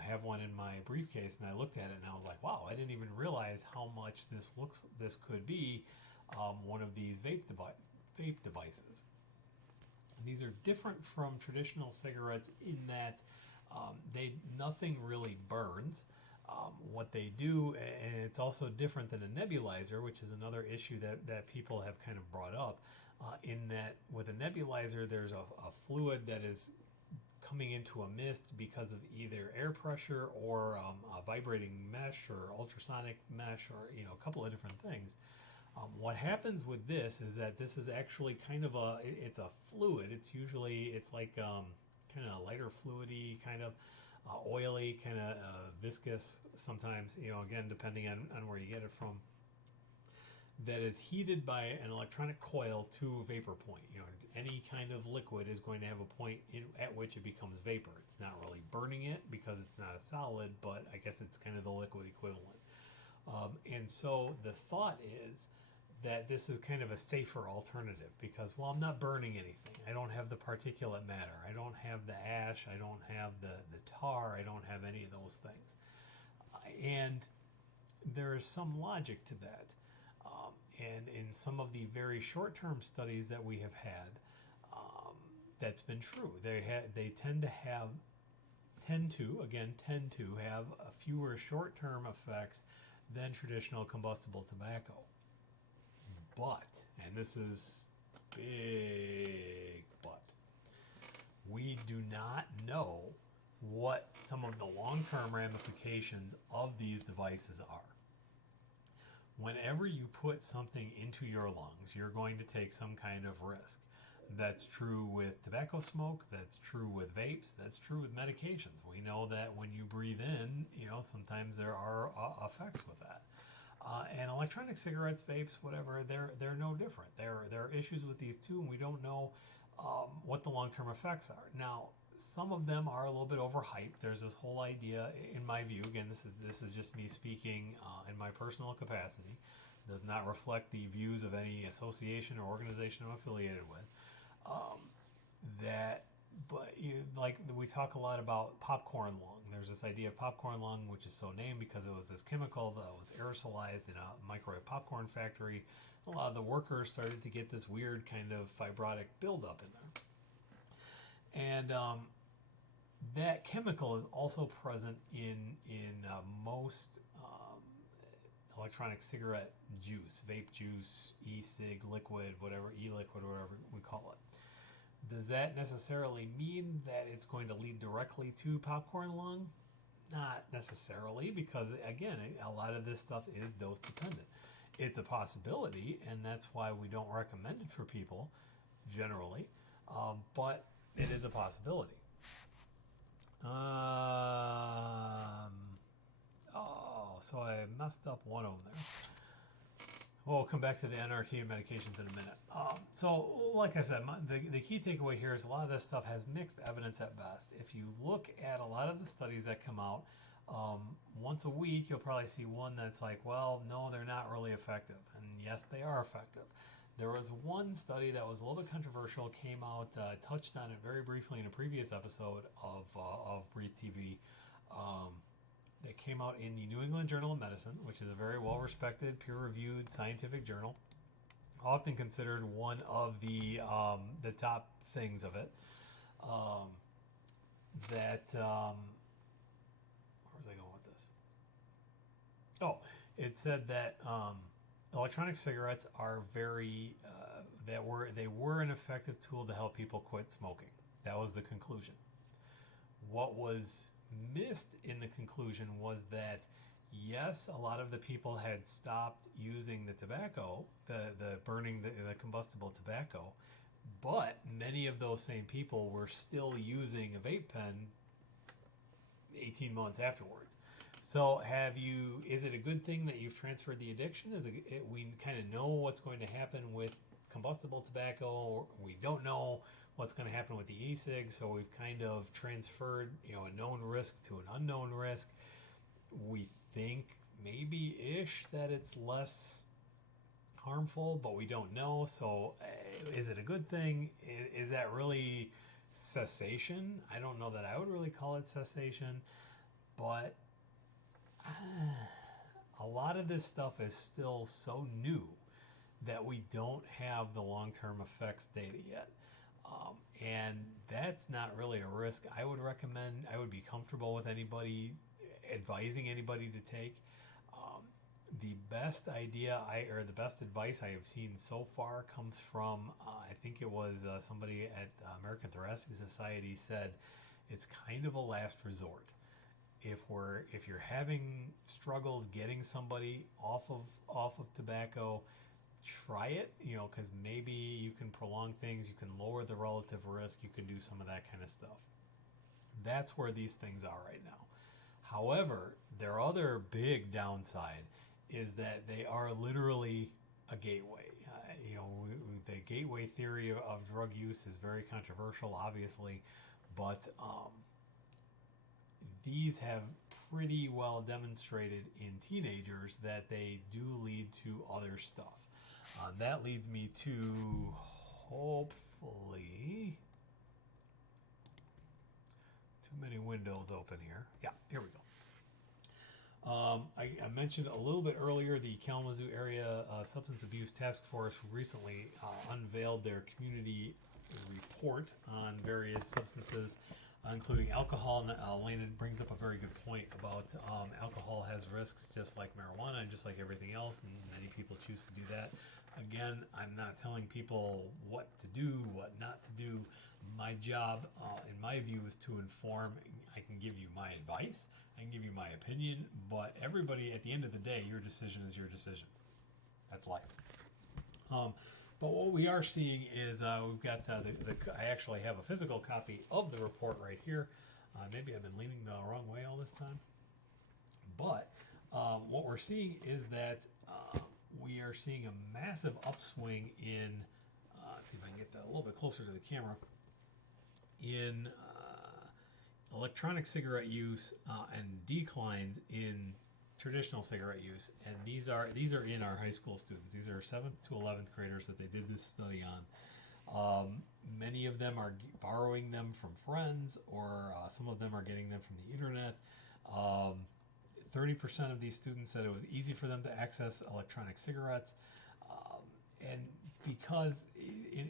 have one in my briefcase, and I looked at it and I was like, wow, I didn't even realize how much this could be one of these vape devices. And these are different from traditional cigarettes in that nothing really burns. What they do, and it's also different than a nebulizer, which is another issue that people have kind of brought up, in that with a nebulizer, there's a fluid that is coming into a mist because of either air pressure or a vibrating mesh or ultrasonic mesh, or a couple of different things. What happens with this is that this is actually kind of it's a fluid. It's like kind of lighter fluidy, kind of oily, kind of viscous sometimes, again, depending on where you get it from, that is heated by an electronic coil to vapor point. Any kind of liquid is going to have a point at which it becomes vapor. It's not really burning it because it's not a solid, but I guess it's kind of the liquid equivalent. And so the thought is that this is kind of a safer alternative because, well, I'm not burning anything. I don't have the particulate matter. I don't have the ash. I don't have the tar. I don't have any of those things. And there is some logic to that. And in some of the very short-term studies that we have had, that's been true. They tend to have fewer short-term effects than traditional combustible tobacco. But, and this is big but, we do not know what some of the long-term ramifications of these devices are. Whenever you put something into your lungs, you're going to take some kind of risk. That's true with tobacco smoke, that's true with vapes, that's true with medications. We know that when you breathe in, sometimes there are effects with that. And electronic cigarettes, vapes, whatever, they're no different. There are issues with these too, and we don't know what the long-term effects are. Now, some of them are a little bit overhyped. There's this whole idea, in my view, again, this is just me speaking in my personal capacity, does not reflect the views of any association or organization I'm affiliated with. We talk a lot about popcorn lung. There's this idea of popcorn lung, which is so named because it was this chemical that was aerosolized in a microwave popcorn factory. A lot of the workers started to get this weird kind of fibrotic buildup in there. And that chemical is also present in most electronic cigarette juice, vape juice, e-cig, liquid, whatever, e-liquid, whatever we call it. Does that necessarily mean that it's going to lead directly to popcorn lung? Not necessarily, because again, a lot of this stuff is dose dependent. It's a possibility, and that's why we don't recommend it for people generally, but it is a possibility. So I messed up one of them there. We'll come back to the NRT and medications in a minute. So, like I said, the key takeaway here is a lot of this stuff has mixed evidence at best. If you look at a lot of the studies that come out, once a week, you'll probably see one that's like, well, no, they're not really effective. And yes, they are effective. There was one study that was a little bit controversial, came out, touched on it very briefly in a previous episode of Breathe TV. That came out in the New England Journal of Medicine, which is a very well-respected, peer-reviewed scientific journal, often considered one of the top things of it. Where was I going with this? Oh, it said that electronic cigarettes are they were an effective tool to help people quit smoking. That was the conclusion. What was missed in the conclusion was that yes, a lot of the people had stopped using the tobacco, the burning the combustible tobacco, but many of those same people were still using a vape pen 18 months afterwards. So is it a good thing that you've transferred the addiction? We kind of know what's going to happen with combustible tobacco. We don't know what's going to happen with the e-cig, so we've kind of transferred a known risk to an unknown risk. We think maybe-ish that it's less harmful, but we don't know. So is it a good thing? Is that really cessation? I don't know that I would really call it cessation, but a lot of this stuff is still so new that we don't have the long-term effects data yet. And that's not really a risk I would recommend. I would be comfortable with anybody advising anybody to take. The best idea or the best advice I have seen so far comes from, I think it was somebody at American Thoracic Society said, it's kind of a last resort. If you're having struggles getting somebody off of tobacco, try it, because maybe you can prolong things, you can lower the relative risk, you can do some of that kind of stuff. That's where these things are right now. However, their other big downside is that they are literally a gateway. The gateway theory of drug use is very controversial, obviously, but these have pretty well demonstrated in teenagers that they do lead to other stuff. That leads me to, hopefully, too many windows open here. Yeah, here we go. I mentioned a little bit earlier the Kalamazoo Area Substance Abuse Task Force recently unveiled their community report on various substances, including alcohol. And Landon brings up a very good point about alcohol has risks just like marijuana and just like everything else, and many people choose to do that. Again, I'm not telling people what to do, what not to do. My job, in my view, is to inform. I can give you my advice, I can give you my opinion, but everybody, at the end of the day, your decision is your decision. That's life. But what we are seeing is we've got I actually have a physical copy of the report right here. Maybe I've been leaning the wrong way all this time. But what we're seeing is that we are seeing a massive upswing in, let's see if I can get that a little bit closer to the camera, in electronic cigarette use and declines in traditional cigarette use, and these are in our high school students. These are 7th to 11th graders that they did this study on. Many of them are borrowing them from friends, or some of them are getting them from the internet. 30% of these students said it was easy for them to access electronic cigarettes, and because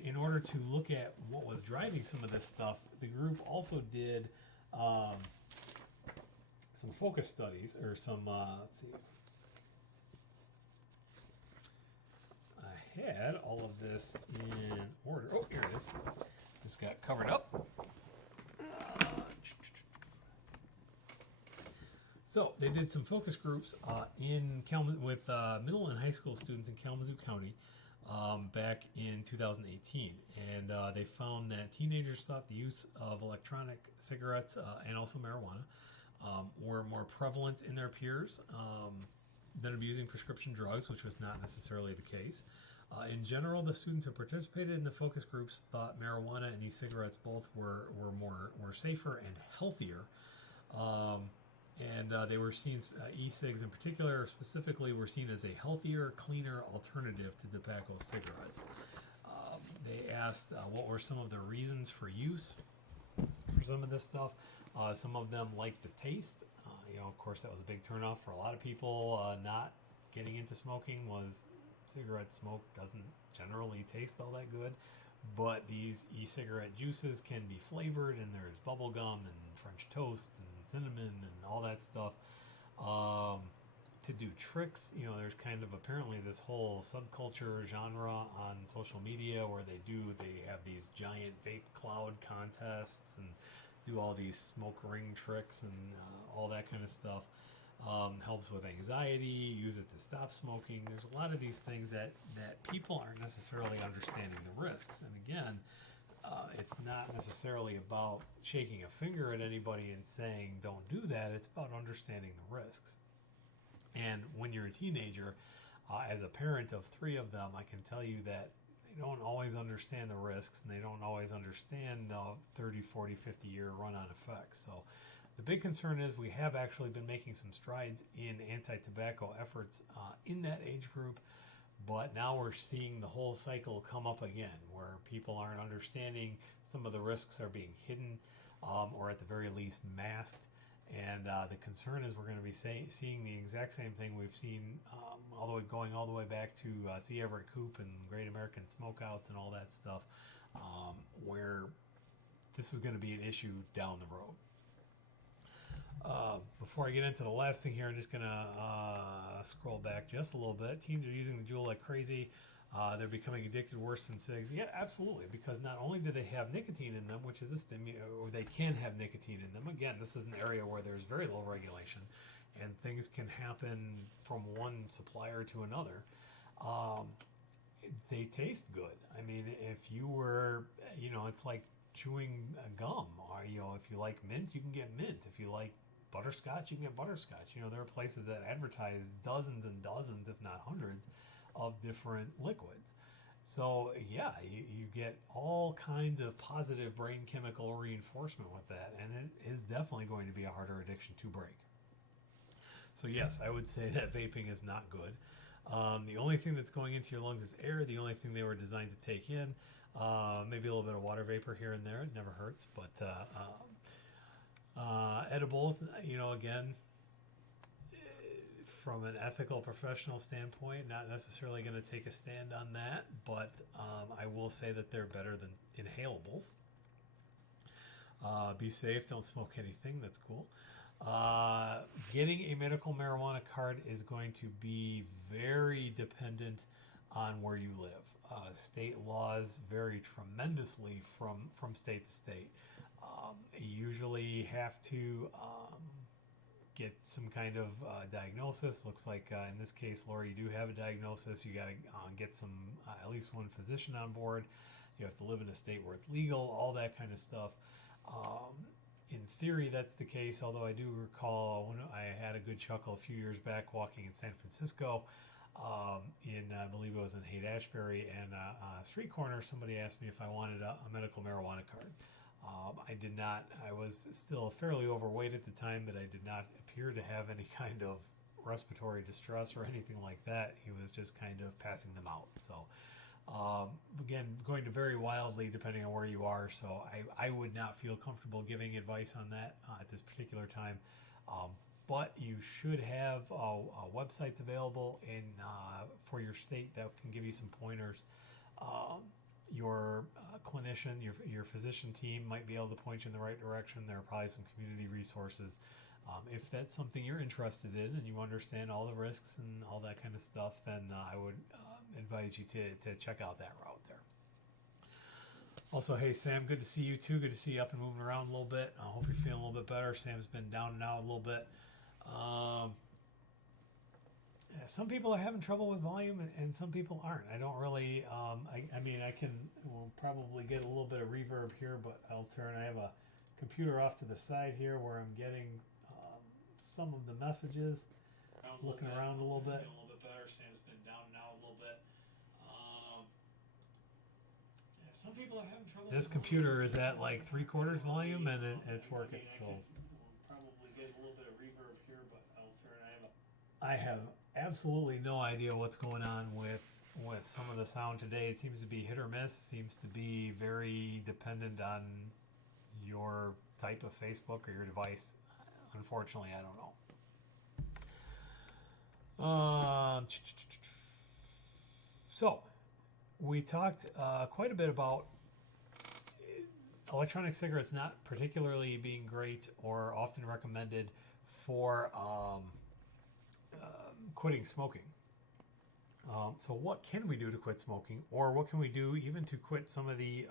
in order to look at what was driving some of this stuff, the group also did some focus studies, or some, let's see. I had all of this in order. Oh, here it is. Just got covered up. So they did some focus groups in with middle and high school students in Kalamazoo County back in 2018, and they found that teenagers thought the use of electronic cigarettes and also marijuana were more prevalent in their peers than abusing prescription drugs, which was not necessarily the case. In general, the students who participated in the focus groups thought marijuana and these both were safer and healthier. And they were seen, e-cigs in particular, specifically, were seen as a healthier, cleaner alternative to tobacco cigarettes. They asked what were some of the reasons for use for some of this stuff. Some of them liked the taste. Of course, that was a big turnoff for a lot of people. Not getting into smoking was cigarette smoke doesn't generally taste all that good. But these e-cigarette juices can be flavored, and there's bubble gum and French toast and cinnamon and all that stuff to do tricks. There's kind of apparently this whole subculture genre on social media where they have these giant vape cloud contests and do all these smoke ring tricks and all that kind of stuff. Helps with anxiety, use it to stop smoking. There's a lot of these things that people aren't necessarily understanding the risks. And again, it's not necessarily about shaking a finger at anybody and saying don't do that. It's about understanding the risks. And when you're a teenager, as a parent of 3 of them, I can tell you that they don't always understand the risks, and they don't always understand the 30, 40, 50 year run-on effects. So the big concern is we have actually been making some strides in anti-tobacco efforts in that age group, but now we're seeing the whole cycle come up again, where people aren't understanding some of the risks are being hidden or at the very least masked. And the concern is we're going to be seeing the exact same thing we've seen going all the way back to C. Everett Koop and Great American Smokeouts and all that stuff, where this is going to be an issue down the road. Before I get into the last thing here, I'm just gonna scroll back just a little bit. Teens are using the Juul like crazy. They're becoming addicted worse than cigs. Yeah, absolutely. Because not only do they have nicotine in them, which is a or they can have nicotine in them. Again, this is an area where there's very little regulation, and things can happen from one supplier to another. Um, they taste good. I mean, if you were, it's like chewing gum. Or if you like mint, you can get mint. If you like butterscotch, you can get butterscotch. There are places that advertise dozens and dozens, if not hundreds, of different liquids. So yeah, you get all kinds of positive brain chemical reinforcement with that, and it is definitely going to be a harder addiction to break. So yes, I would say that vaping is not good. The only thing that's going into your lungs is air. The only thing they were designed to take in, maybe a little bit of water vapor here and there. It never hurts. But edibles, again, from an ethical professional standpoint, not necessarily going to take a stand on that, but I will say that they're better than inhalables. Be safe, don't smoke anything, that's cool. Getting a medical marijuana card is going to be very dependent on where you live. State laws vary tremendously from state to state. You usually have to get some kind of diagnosis. Looks like in this case, Laura, you do have a diagnosis. You got to get some at least one physician on board. You have to live in a state where it's legal, all that kind of stuff. In theory, that's the case, although I do recall when I had a good chuckle a few years back walking in San Francisco I believe it was in Haight-Ashbury, and a street corner, somebody asked me if I wanted a medical marijuana card. I did not. I was still fairly overweight at the time, but I did not appear to have any kind of respiratory distress or anything like that. He was just kind of passing them out. So again, going to vary wildly depending on where you are. So I would not feel comfortable giving advice on that at this particular time. But you should have websites available for your state that can give you some pointers. Your clinician, your physician team might be able to point you in the right direction. There are probably some community resources. If that's something you're interested in and you understand all the risks and all that kind of stuff, then I would advise you to check out that route there. Also, hey Sam, good to see you too. Good to see you up and moving around a little bit. I hope you're feeling a little bit better. Sam's been down and out a little bit. Some people are having trouble with volume and some people aren't. I don't really, I mean, we'll probably get a little bit of reverb here, but I have a computer off to the side here where I'm getting some of the messages. Looking around a little bit. Feeling a little bit better. Sam's been down and out a little bit. Some people are having trouble. This computer is at like 3/4 volume and it's working, so. We'll probably get a little bit of reverb here, but I have absolutely no idea what's going on with some of the sound today. It seems to be hit or miss. Seems to be very dependent on your type of Facebook or your device. Unfortunately, I don't know. So we talked quite a bit about electronic cigarettes not particularly being great or often recommended for quitting smoking. So what can we do to quit smoking, or what can we do even to quit some of the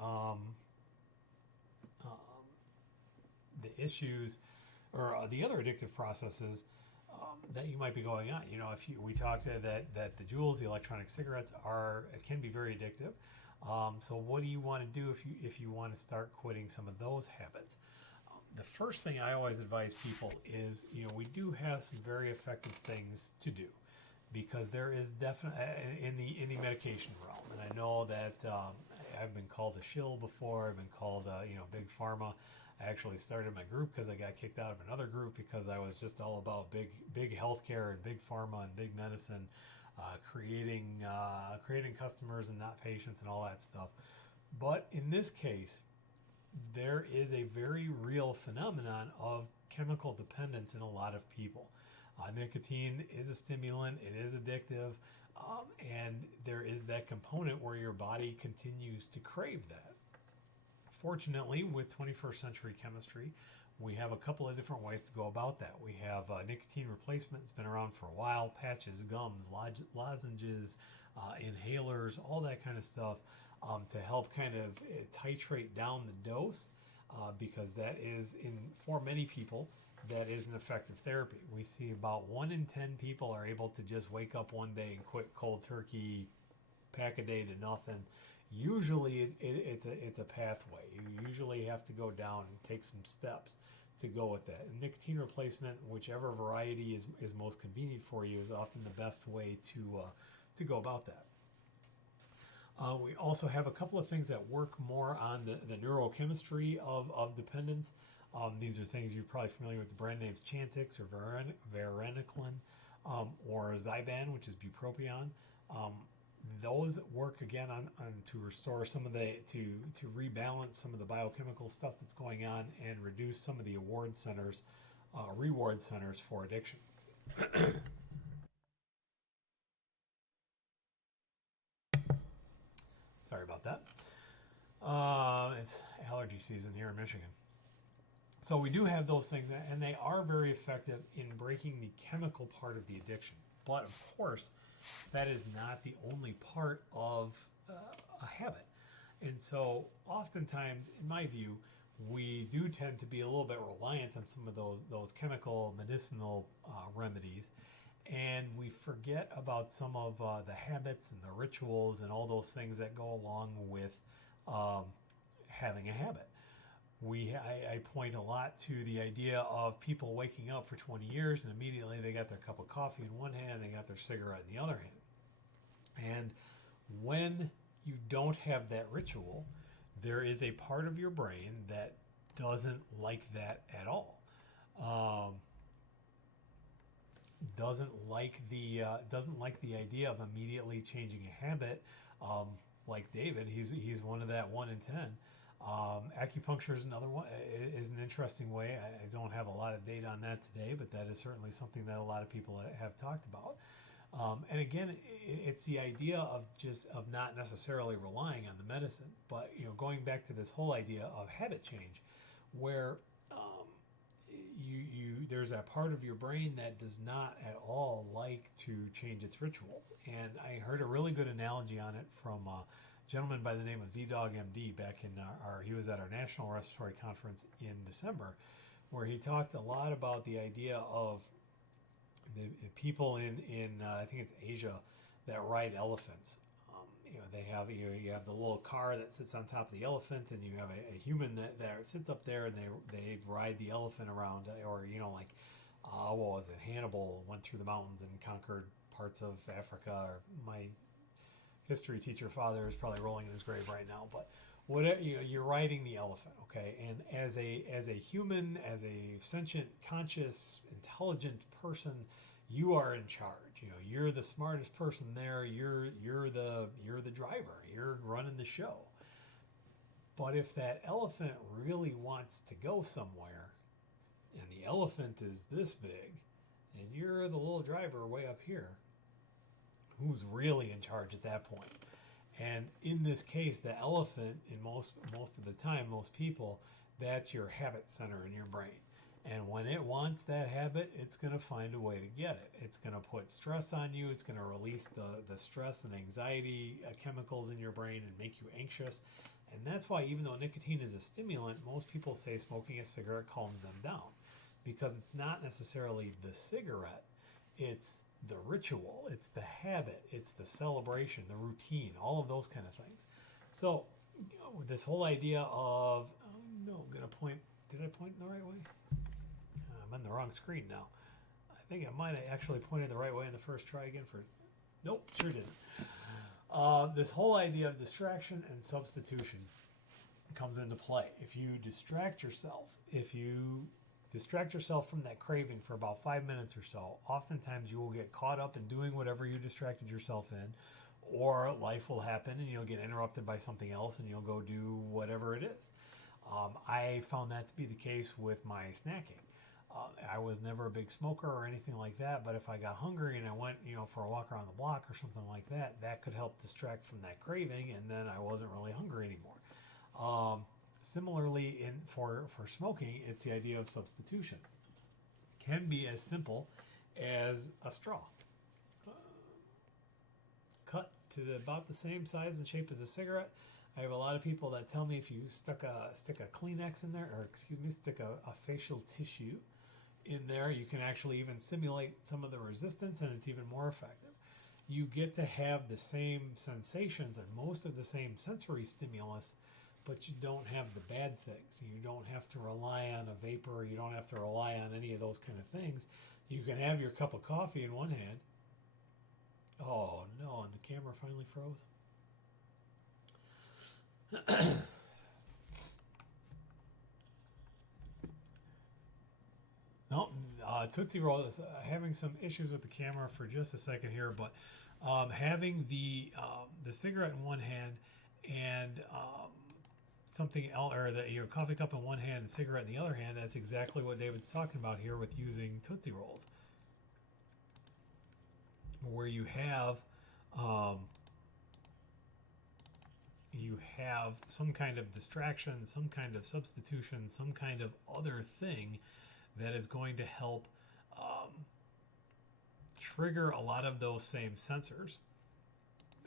issues or the other addictive processes that you might be going on? We talked that the Juuls, the electronic cigarettes, can be very addictive. So what do you want to do if you want to start quitting some of those habits? The first thing I always advise people is, we do have some very effective things to do, because there is definitely in the medication realm, and I know that I've been called a shill before. I've been called big pharma. I actually started my group because I got kicked out of another group because I was just all about big healthcare and big pharma and big medicine, creating customers and not patients and all that stuff. But in this case, there is a very real phenomenon of chemical dependence in a lot of people. Nicotine is a stimulant, it is addictive, and there is that component where your body continues to crave that. Fortunately, with 21st century chemistry, we have a couple of different ways to go about that. We have nicotine replacement. It's been around for a while. Patches, gums, lozenges, inhalers, all that kind of stuff to help kind of titrate down the dose because that is, for many people, that is an effective therapy. We see about 1 in 10 people are able to just wake up one day and quit cold turkey, pack a day to nothing. Usually it's a pathway. You usually have to go down and take some steps to go with that. And nicotine replacement, whichever variety is most convenient for you, is often the best way to go about that. We also have a couple of things that work more on the neurochemistry of dependence. These are things you're probably familiar with the brand names Chantix or varenicline or Zyban, which is bupropion. Those work again on to restore some of to rebalance some of the biochemical stuff that's going on and reduce some of the reward centers for addictions. Sorry about that. It's allergy season here in Michigan. So we do have those things, and they are very effective in breaking the chemical part of the addiction. But of course, that is not the only part of a habit. And so oftentimes, in my view, we do tend to be a little bit reliant on some of those chemical medicinal remedies, and we forget about some of the habits and the rituals and all those things that go along with having a habit. I point a lot to the idea of people waking up for 20 years and immediately they got their cup of coffee in one hand, they got their cigarette in the other hand. And when you don't have that ritual, there is a part of your brain that doesn't like that at all. Doesn't like the idea of immediately changing a habit. Like David, he's one of that 1 in 10. Acupuncture is another one. Is an interesting way. I don't have a lot of data on that today, but that is certainly something that a lot of people have talked about. And again, it's the idea of not necessarily relying on the medicine, but going back to this whole idea of habit change, where there's a part of your brain that does not at all like to change its rituals. And I heard a really good analogy on it from gentleman by the name of Z-Dog MD back in he was at our National Respiratory Conference in December, where he talked a lot about the idea of the people in I think it's Asia that ride elephants. They have you have the little car that sits on top of the elephant, and you have a human that sits up there, and they ride the elephant around, or like what was it? Hannibal went through the mountains and conquered parts of Africa. Or my history teacher father is probably rolling in his grave right now, but whatever, you're riding the elephant, okay? And as a human, as a sentient, conscious, intelligent person, you are in charge. You're the smartest person there. You're the driver. You're running the show. But if that elephant really wants to go somewhere, and the elephant is this big, and you're the little driver way up here, who's really in charge at that point? And in this case, the elephant, in most of the time, most people, that's your habit center in your brain. And when it wants that habit, it's going to find a way to get it. It's going to put stress on you. It's going to release the stress and anxiety chemicals in your brain and make you anxious. And that's why, even though nicotine is a stimulant, most people say smoking a cigarette calms them down, because it's not necessarily the cigarette. It's the ritual, it's the habit, it's the celebration, the routine, all of those kind of things. So this whole idea of, did I point in the right way? I'm in the wrong screen now. I think I might have actually pointed the right way in the first try again nope, sure didn't. This whole idea of distraction and substitution comes into play. If you distract yourself from that craving for about 5 minutes or so, oftentimes you will get caught up in doing whatever you distracted yourself in, or life will happen and you'll get interrupted by something else and you'll go do whatever it is. I found that to be the case with my snacking. I was never a big smoker or anything like that, but if I got hungry and I went, for a walk around the block or something like that, that could help distract from that craving, and then I wasn't really hungry anymore. Similarly, for smoking, it's the idea of substitution. It can be as simple as a straw, cut to about the same size and shape as a cigarette. I have a lot of people that tell me if you stick a Kleenex in there, or excuse me, stick a facial tissue in there, you can actually even simulate some of the resistance, and it's even more effective. You get to have the same sensations and most of the same sensory stimulus, but you don't have the bad things. You don't have to rely on a vapor. You don't have to rely on any of those kind of things. You can have your cup of coffee in one hand. Oh no, and the camera finally froze. No, Tootsie Roll is having some issues with the camera for just a second here, but having the cigarette in one hand and something else, or the coffee cup in one hand and cigarette in the other hand, that's exactly what David's talking about here with using Tootsie Rolls, where you have some kind of distraction, some kind of substitution, some kind of other thing that is going to help trigger a lot of those same sensors.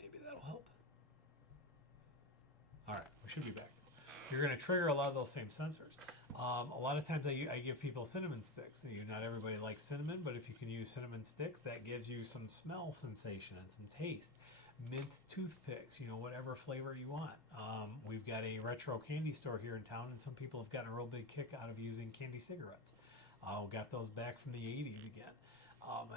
Maybe that'll help. All right, we should be back. You're going to trigger a lot of those same sensors. A lot of times I give people cinnamon sticks. Not everybody likes cinnamon, but if you can use cinnamon sticks, that gives you some smell sensation and some taste. Mint toothpicks, whatever flavor you want. We've got a retro candy store here in town, and some people have gotten a real big kick out of using candy cigarettes. We got those back from the 80s again.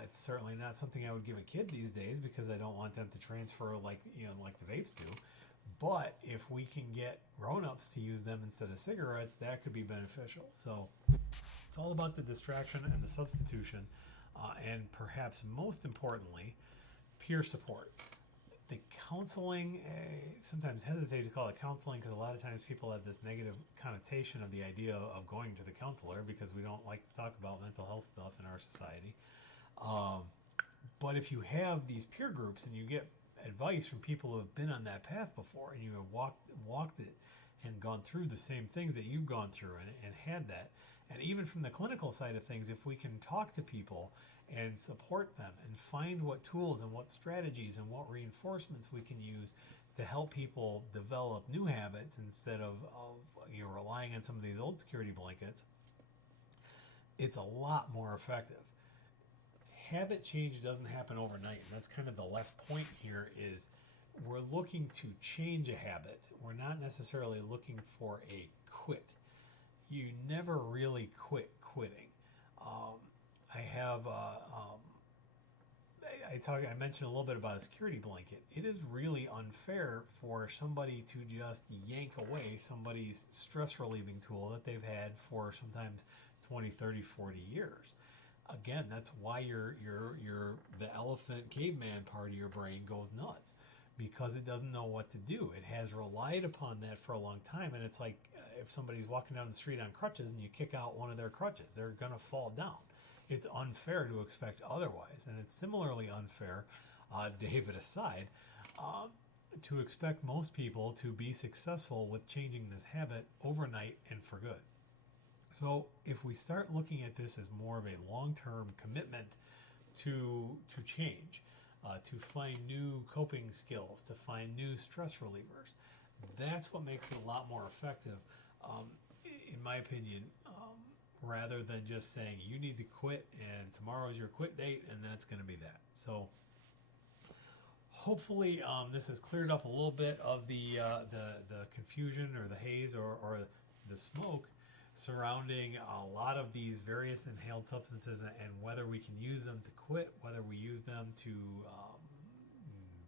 It's certainly not something I would give a kid these days because I don't want them to transfer like the vapes do. But if we can get grown-ups to use them instead of cigarettes, that could be beneficial. So it's all about the distraction and the substitution, and perhaps most importantly, peer support. The counseling, sometimes hesitate to call it counseling because a lot of times people have this negative connotation of the idea of going to the counselor because we don't like to talk about mental health stuff in our society. But if you have these peer groups and you get advice from people who have been on that path before, and you have walked it and gone through the same things that you've gone through and had that, and even from the clinical side of things, if we can talk to people and support them and find what tools and what strategies and what reinforcements we can use to help people develop new habits instead of relying on some of these old security blankets, it's a lot more effective. Habit change doesn't happen overnight, and that's kind of the last point here is we're looking to change a habit. We're not necessarily looking for a quit. You never really quit quitting. I mentioned a little bit about a security blanket. It is really unfair for somebody to just yank away somebody's stress relieving tool that they've had for sometimes 20, 30, 40 years. Again, that's why the elephant caveman part of your brain goes nuts, because it doesn't know what to do. It has relied upon that for a long time, and it's like if somebody's walking down the street on crutches and you kick out one of their crutches, they're going to fall down. It's unfair to expect otherwise, and it's similarly unfair, David aside, to expect most people to be successful with changing this habit overnight and for good. So if we start looking at this as more of a long-term commitment to change, to find new coping skills, to find new stress relievers, that's what makes it a lot more effective, in my opinion, rather than just saying you need to quit and tomorrow's your quit date and that's going to be that. So hopefully this has cleared up a little bit of the confusion or the haze or the smoke surrounding a lot of these various inhaled substances and whether we can use them to quit, whether we use them to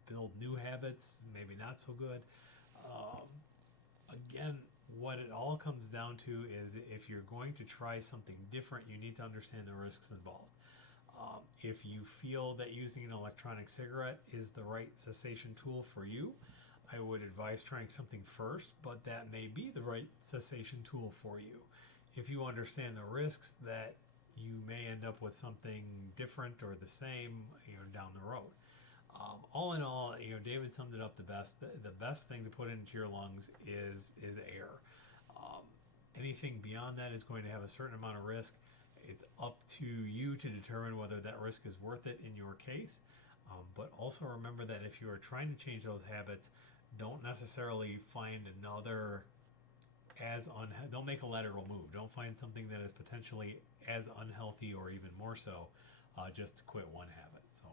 build new habits, maybe not so good. Again, what it all comes down to is if you're going to try something different, you need to understand the risks involved. If you feel that using an electronic cigarette is the right cessation tool for you, I would advise trying something first, but that may be the right cessation tool for you. If you understand the risks that you may end up with something different or the same, down the road. All in all, David summed it up the best. The best thing to put into your lungs is air. Anything beyond that is going to have a certain amount of risk. It's up to you to determine whether that risk is worth it in your case. But also remember that if you are trying to change those habits, don't necessarily find another don't make a lateral move. Don't find something that is potentially as unhealthy or even more so, just to quit one habit. So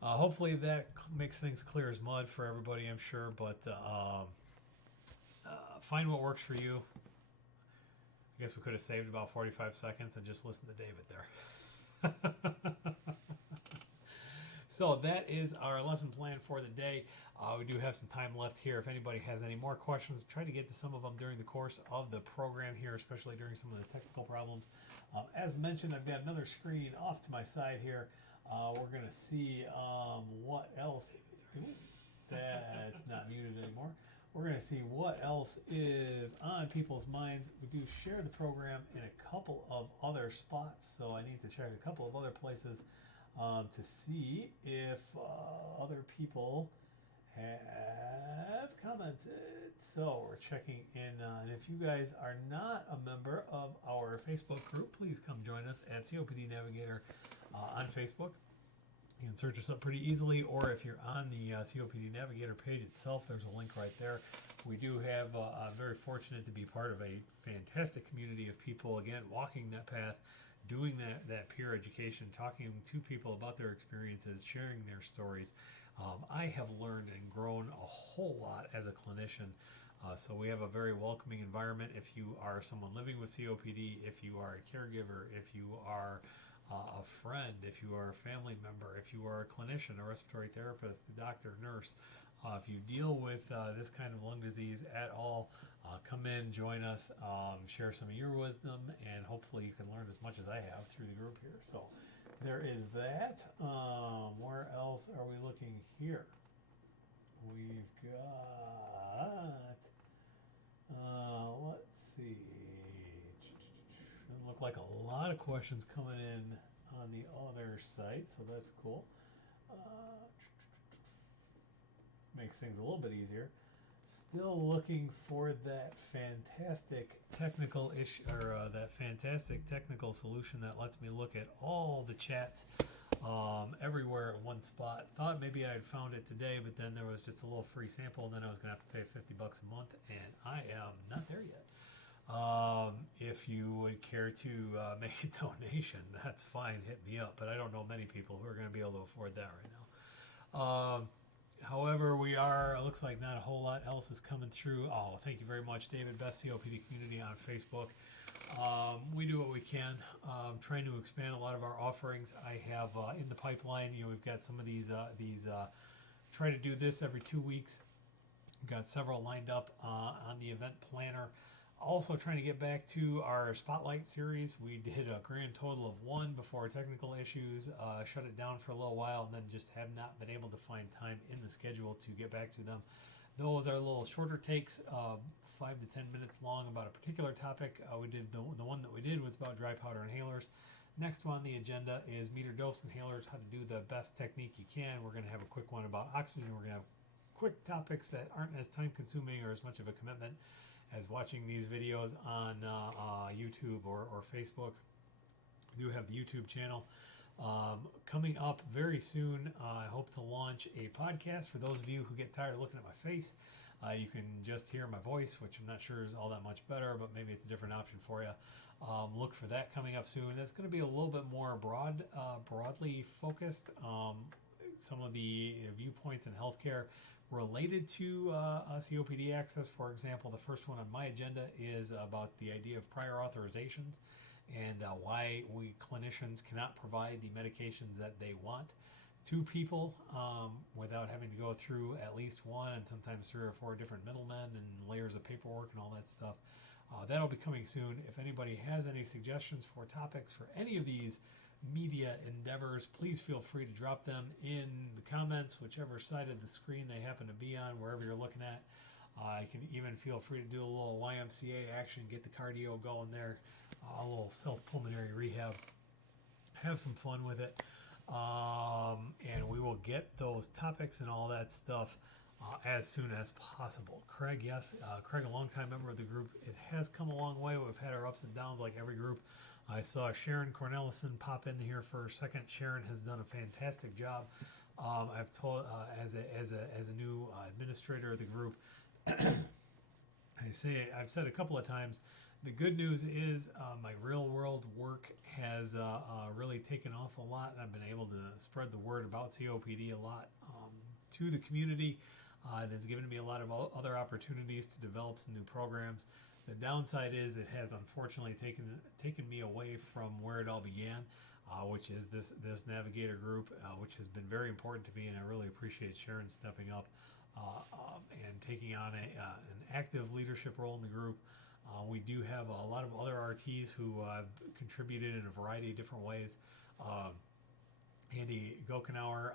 hopefully that makes things clear as mud for everybody, I'm sure. But find what works for you. I guess we could have saved about 45 seconds and just listened to David there. So that is our lesson plan for the day. We do have some time left here. If anybody has any more questions, try to get to some of them during the course of the program here, especially during some of the technical problems. As mentioned, I've got another screen off to my side here. We're going to see what else. Ooh, that's not muted anymore. We're going to see what else is on people's minds. We do share the program in a couple of other spots, so I need to check a couple of other places to see if other people have commented. So we're checking in, and if you guys are not a member of our Facebook group, please come join us at COPD Navigator on Facebook. You can search us up pretty easily, or if you're on the COPD Navigator page itself, there's a link right there. We do have, I'm very fortunate to be part of a fantastic community of people, again, walking that path, doing that peer education, talking to people about their experiences, sharing their stories. I have learned and grown a whole lot as a clinician. So we have a very welcoming environment. If you are someone living with COPD, if you are a caregiver, if you are a friend, if you are a family member, if you are a clinician, a respiratory therapist, a doctor, nurse, if you deal with this kind of lung disease at all, come in, join us, share some of your wisdom, and hopefully you can learn as much as I have through the group here. So there is that. Where else are we looking here? We've got, let's see. Doesn't look like a lot of questions coming in on the other site, so that's cool. Makes things a little bit easier. Still looking for that fantastic technical issue, or that fantastic technical solution that lets me look at all the chats everywhere at one spot. Thought maybe I had found it today, but then there was just a little free sample, and then I was going to have to pay $50 a month, and I am not there yet. If you would care to make a donation, that's fine, hit me up, but I don't know many people who are going to be able to afford that right now. However, we are, it looks like not a whole lot else is coming through. Oh, thank you very much, David. Best COPD community on Facebook. We do what we can, trying to expand a lot of our offerings. I have in the pipeline, we've got some of these try to do this every 2 weeks. We've got several lined up on the event planner. Also trying to get back to our Spotlight series. We did a grand total of 1 before technical issues, shut it down for a little while, and then just have not been able to find time in the schedule to get back to them. Those are little shorter takes, 5 to 10 minutes long about a particular topic. We did the one that we did was about dry powder inhalers. Next one on the agenda is meter dose inhalers, how to do the best technique you can. We're going to have a quick one about oxygen. We're going to have quick topics that aren't as time consuming or as much of a commitment as watching these videos on YouTube or Facebook. We do have the YouTube channel. Coming up very soon, I hope to launch a podcast. For those of you who get tired of looking at my face, you can just hear my voice, which I'm not sure is all that much better, but maybe it's a different option for you. Look for that coming up soon. It's going to be a little bit more broadly focused. Some of the viewpoints in healthcare related to COPD access. For example, the first one on my agenda is about the idea of prior authorizations and why we clinicians cannot provide the medications that they want to people without having to go through at least 1 and sometimes 3 or 4 different middlemen and layers of paperwork and all that stuff. That'll be coming soon. If anybody has any suggestions for topics for any of these media endeavors, please feel free to drop them in the comments, whichever side of the screen they happen to be on, wherever you're looking at. You can even feel free to do a little YMCA action, get the cardio going there, a little self-pulmonary rehab. Have some fun with it. And we will get those topics and all that stuff as soon as possible. Craig, yes, Craig, a longtime member of the group. It has come a long way. We've had our ups and downs like every group. I saw Sharon Cornelison pop in here for a second. Sharon has done a fantastic job. I've told as a new administrator of the group. I've said a couple of times. The good news is my real world work has really taken off a lot, and I've been able to spread the word about COPD a lot to the community. That's given me a lot of other opportunities to develop some new programs. The downside is it has unfortunately taken me away from where it all began, which is this Navigator group, which has been very important to me, and I really appreciate Sharon stepping up and taking on an active leadership role in the group. We do have a lot of other RTs who have contributed in a variety of different ways. Andy Gokenauer,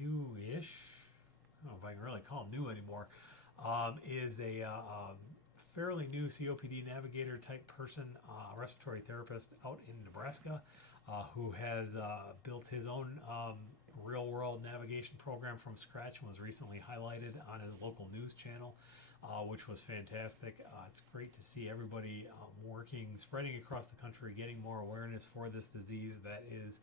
new-ish, I don't know if I can really call him new anymore, is a fairly new COPD navigator type person, respiratory therapist out in Nebraska, who has built his own real world navigation program from scratch and was recently highlighted on his local news channel, which was fantastic. It's great to see everybody spreading across the country, getting more awareness for this disease that is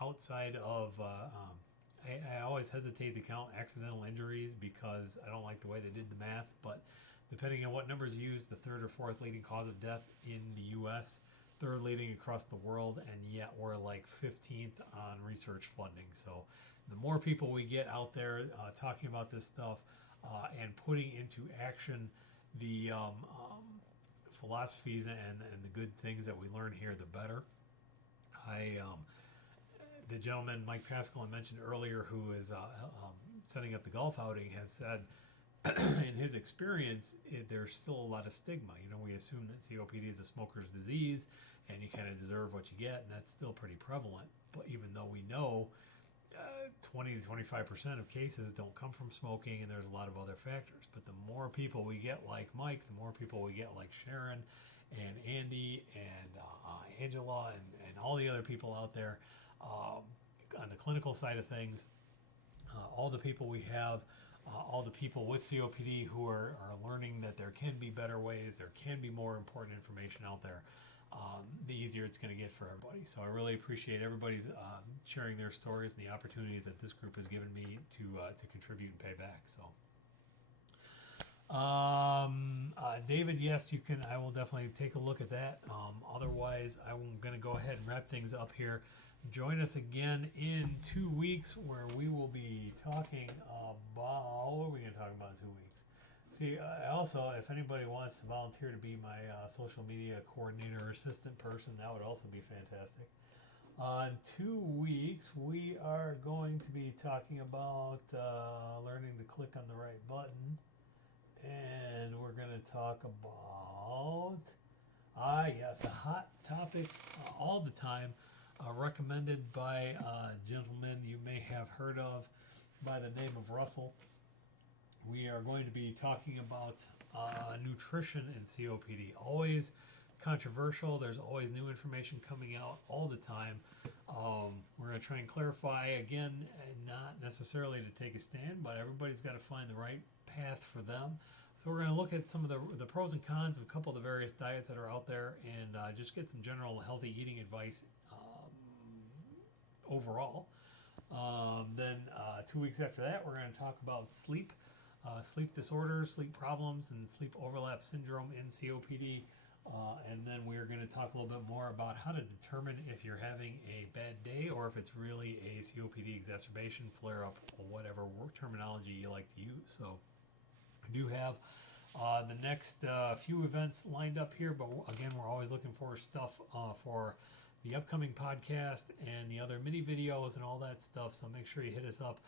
outside of I always hesitate to count accidental injuries because I don't like the way they did the math, but depending on what numbers you use, the third or fourth leading cause of death in the U.S., third leading across the world, and yet we're like 15th on research funding. So the more people we get out there talking about this stuff and putting into action the philosophies and the good things that we learn here, the better. The gentleman, Mike Pascal, I mentioned earlier, who is setting up the golf outing, has said in his experience, there's still a lot of stigma. You know, we assume that COPD is a smoker's disease and you kind of deserve what you get, and that's still pretty prevalent. But even though we know 20 to 25% of cases don't come from smoking, and there's a lot of other factors. But the more people we get like Mike, the more people we get like Sharon and Andy and Angela and all the other people out there on the clinical side of things, all the people we have, all the people with COPD who are learning that there can be better ways, there can be more important information out there, the easier it's going to get for everybody. So I really appreciate everybody's sharing their stories and the opportunities that this group has given me to contribute and pay back. So David, yes, you can. I will definitely take a look at that. Otherwise, I'm going to go ahead and wrap things up here. Join us again in 2 weeks, where we will be talking about, what are we going to talk about in 2 weeks? See, also, if anybody wants to volunteer to be my social media coordinator or assistant person, that would also be fantastic. In 2 weeks, we are going to be talking about learning to click on the right button. And we're going to talk about, yes, a hot topic all the time, recommended by a gentleman you may have heard of by the name of Russell. We are going to be talking about nutrition and COPD. Always controversial. There's always new information coming out all the time. We're going to try and clarify, again, not necessarily to take a stand, but everybody's got to find the right path for them. So we're going to look at some of the pros and cons of a couple of the various diets that are out there, and just get some general healthy eating advice overall. Then 2 weeks after that, we're going to talk about sleep disorders, sleep problems, and sleep overlap syndrome in COPD. And then we're going to talk a little bit more about how to determine if you're having a bad day or if it's really a COPD exacerbation, flare-up, or whatever terminology you like to use. So I do have the next few events lined up here, but again, we're always looking for stuff for the upcoming podcast and the other mini videos and all that stuff. So make sure you hit us up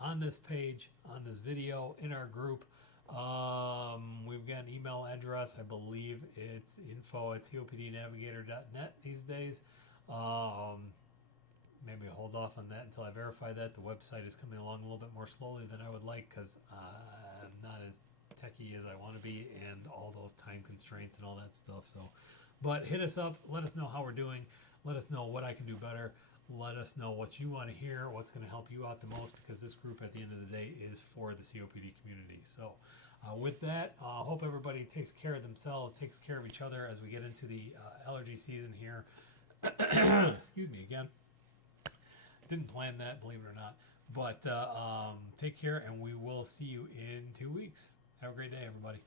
on this page, on this video, in our group. We've got an email address. I believe it's info@copdnavigator.net these days. Maybe hold off on that until I verify that. The website is coming along a little bit more slowly than I would like, because I'm not as techy as I want to be, and all those time constraints and all that stuff. So, but hit us up. Let us know how we're doing. Let us know what I can do better. let us know what you want to hear, what's going to help you out the most, because this group at the end of the day is for the COPD community. So with that, hope everybody takes care of themselves, takes care of each other as we get into the allergy season here. Excuse me again. Didn't plan that, believe it or not. But take care, and we will see you in 2 weeks. Have a great day, everybody.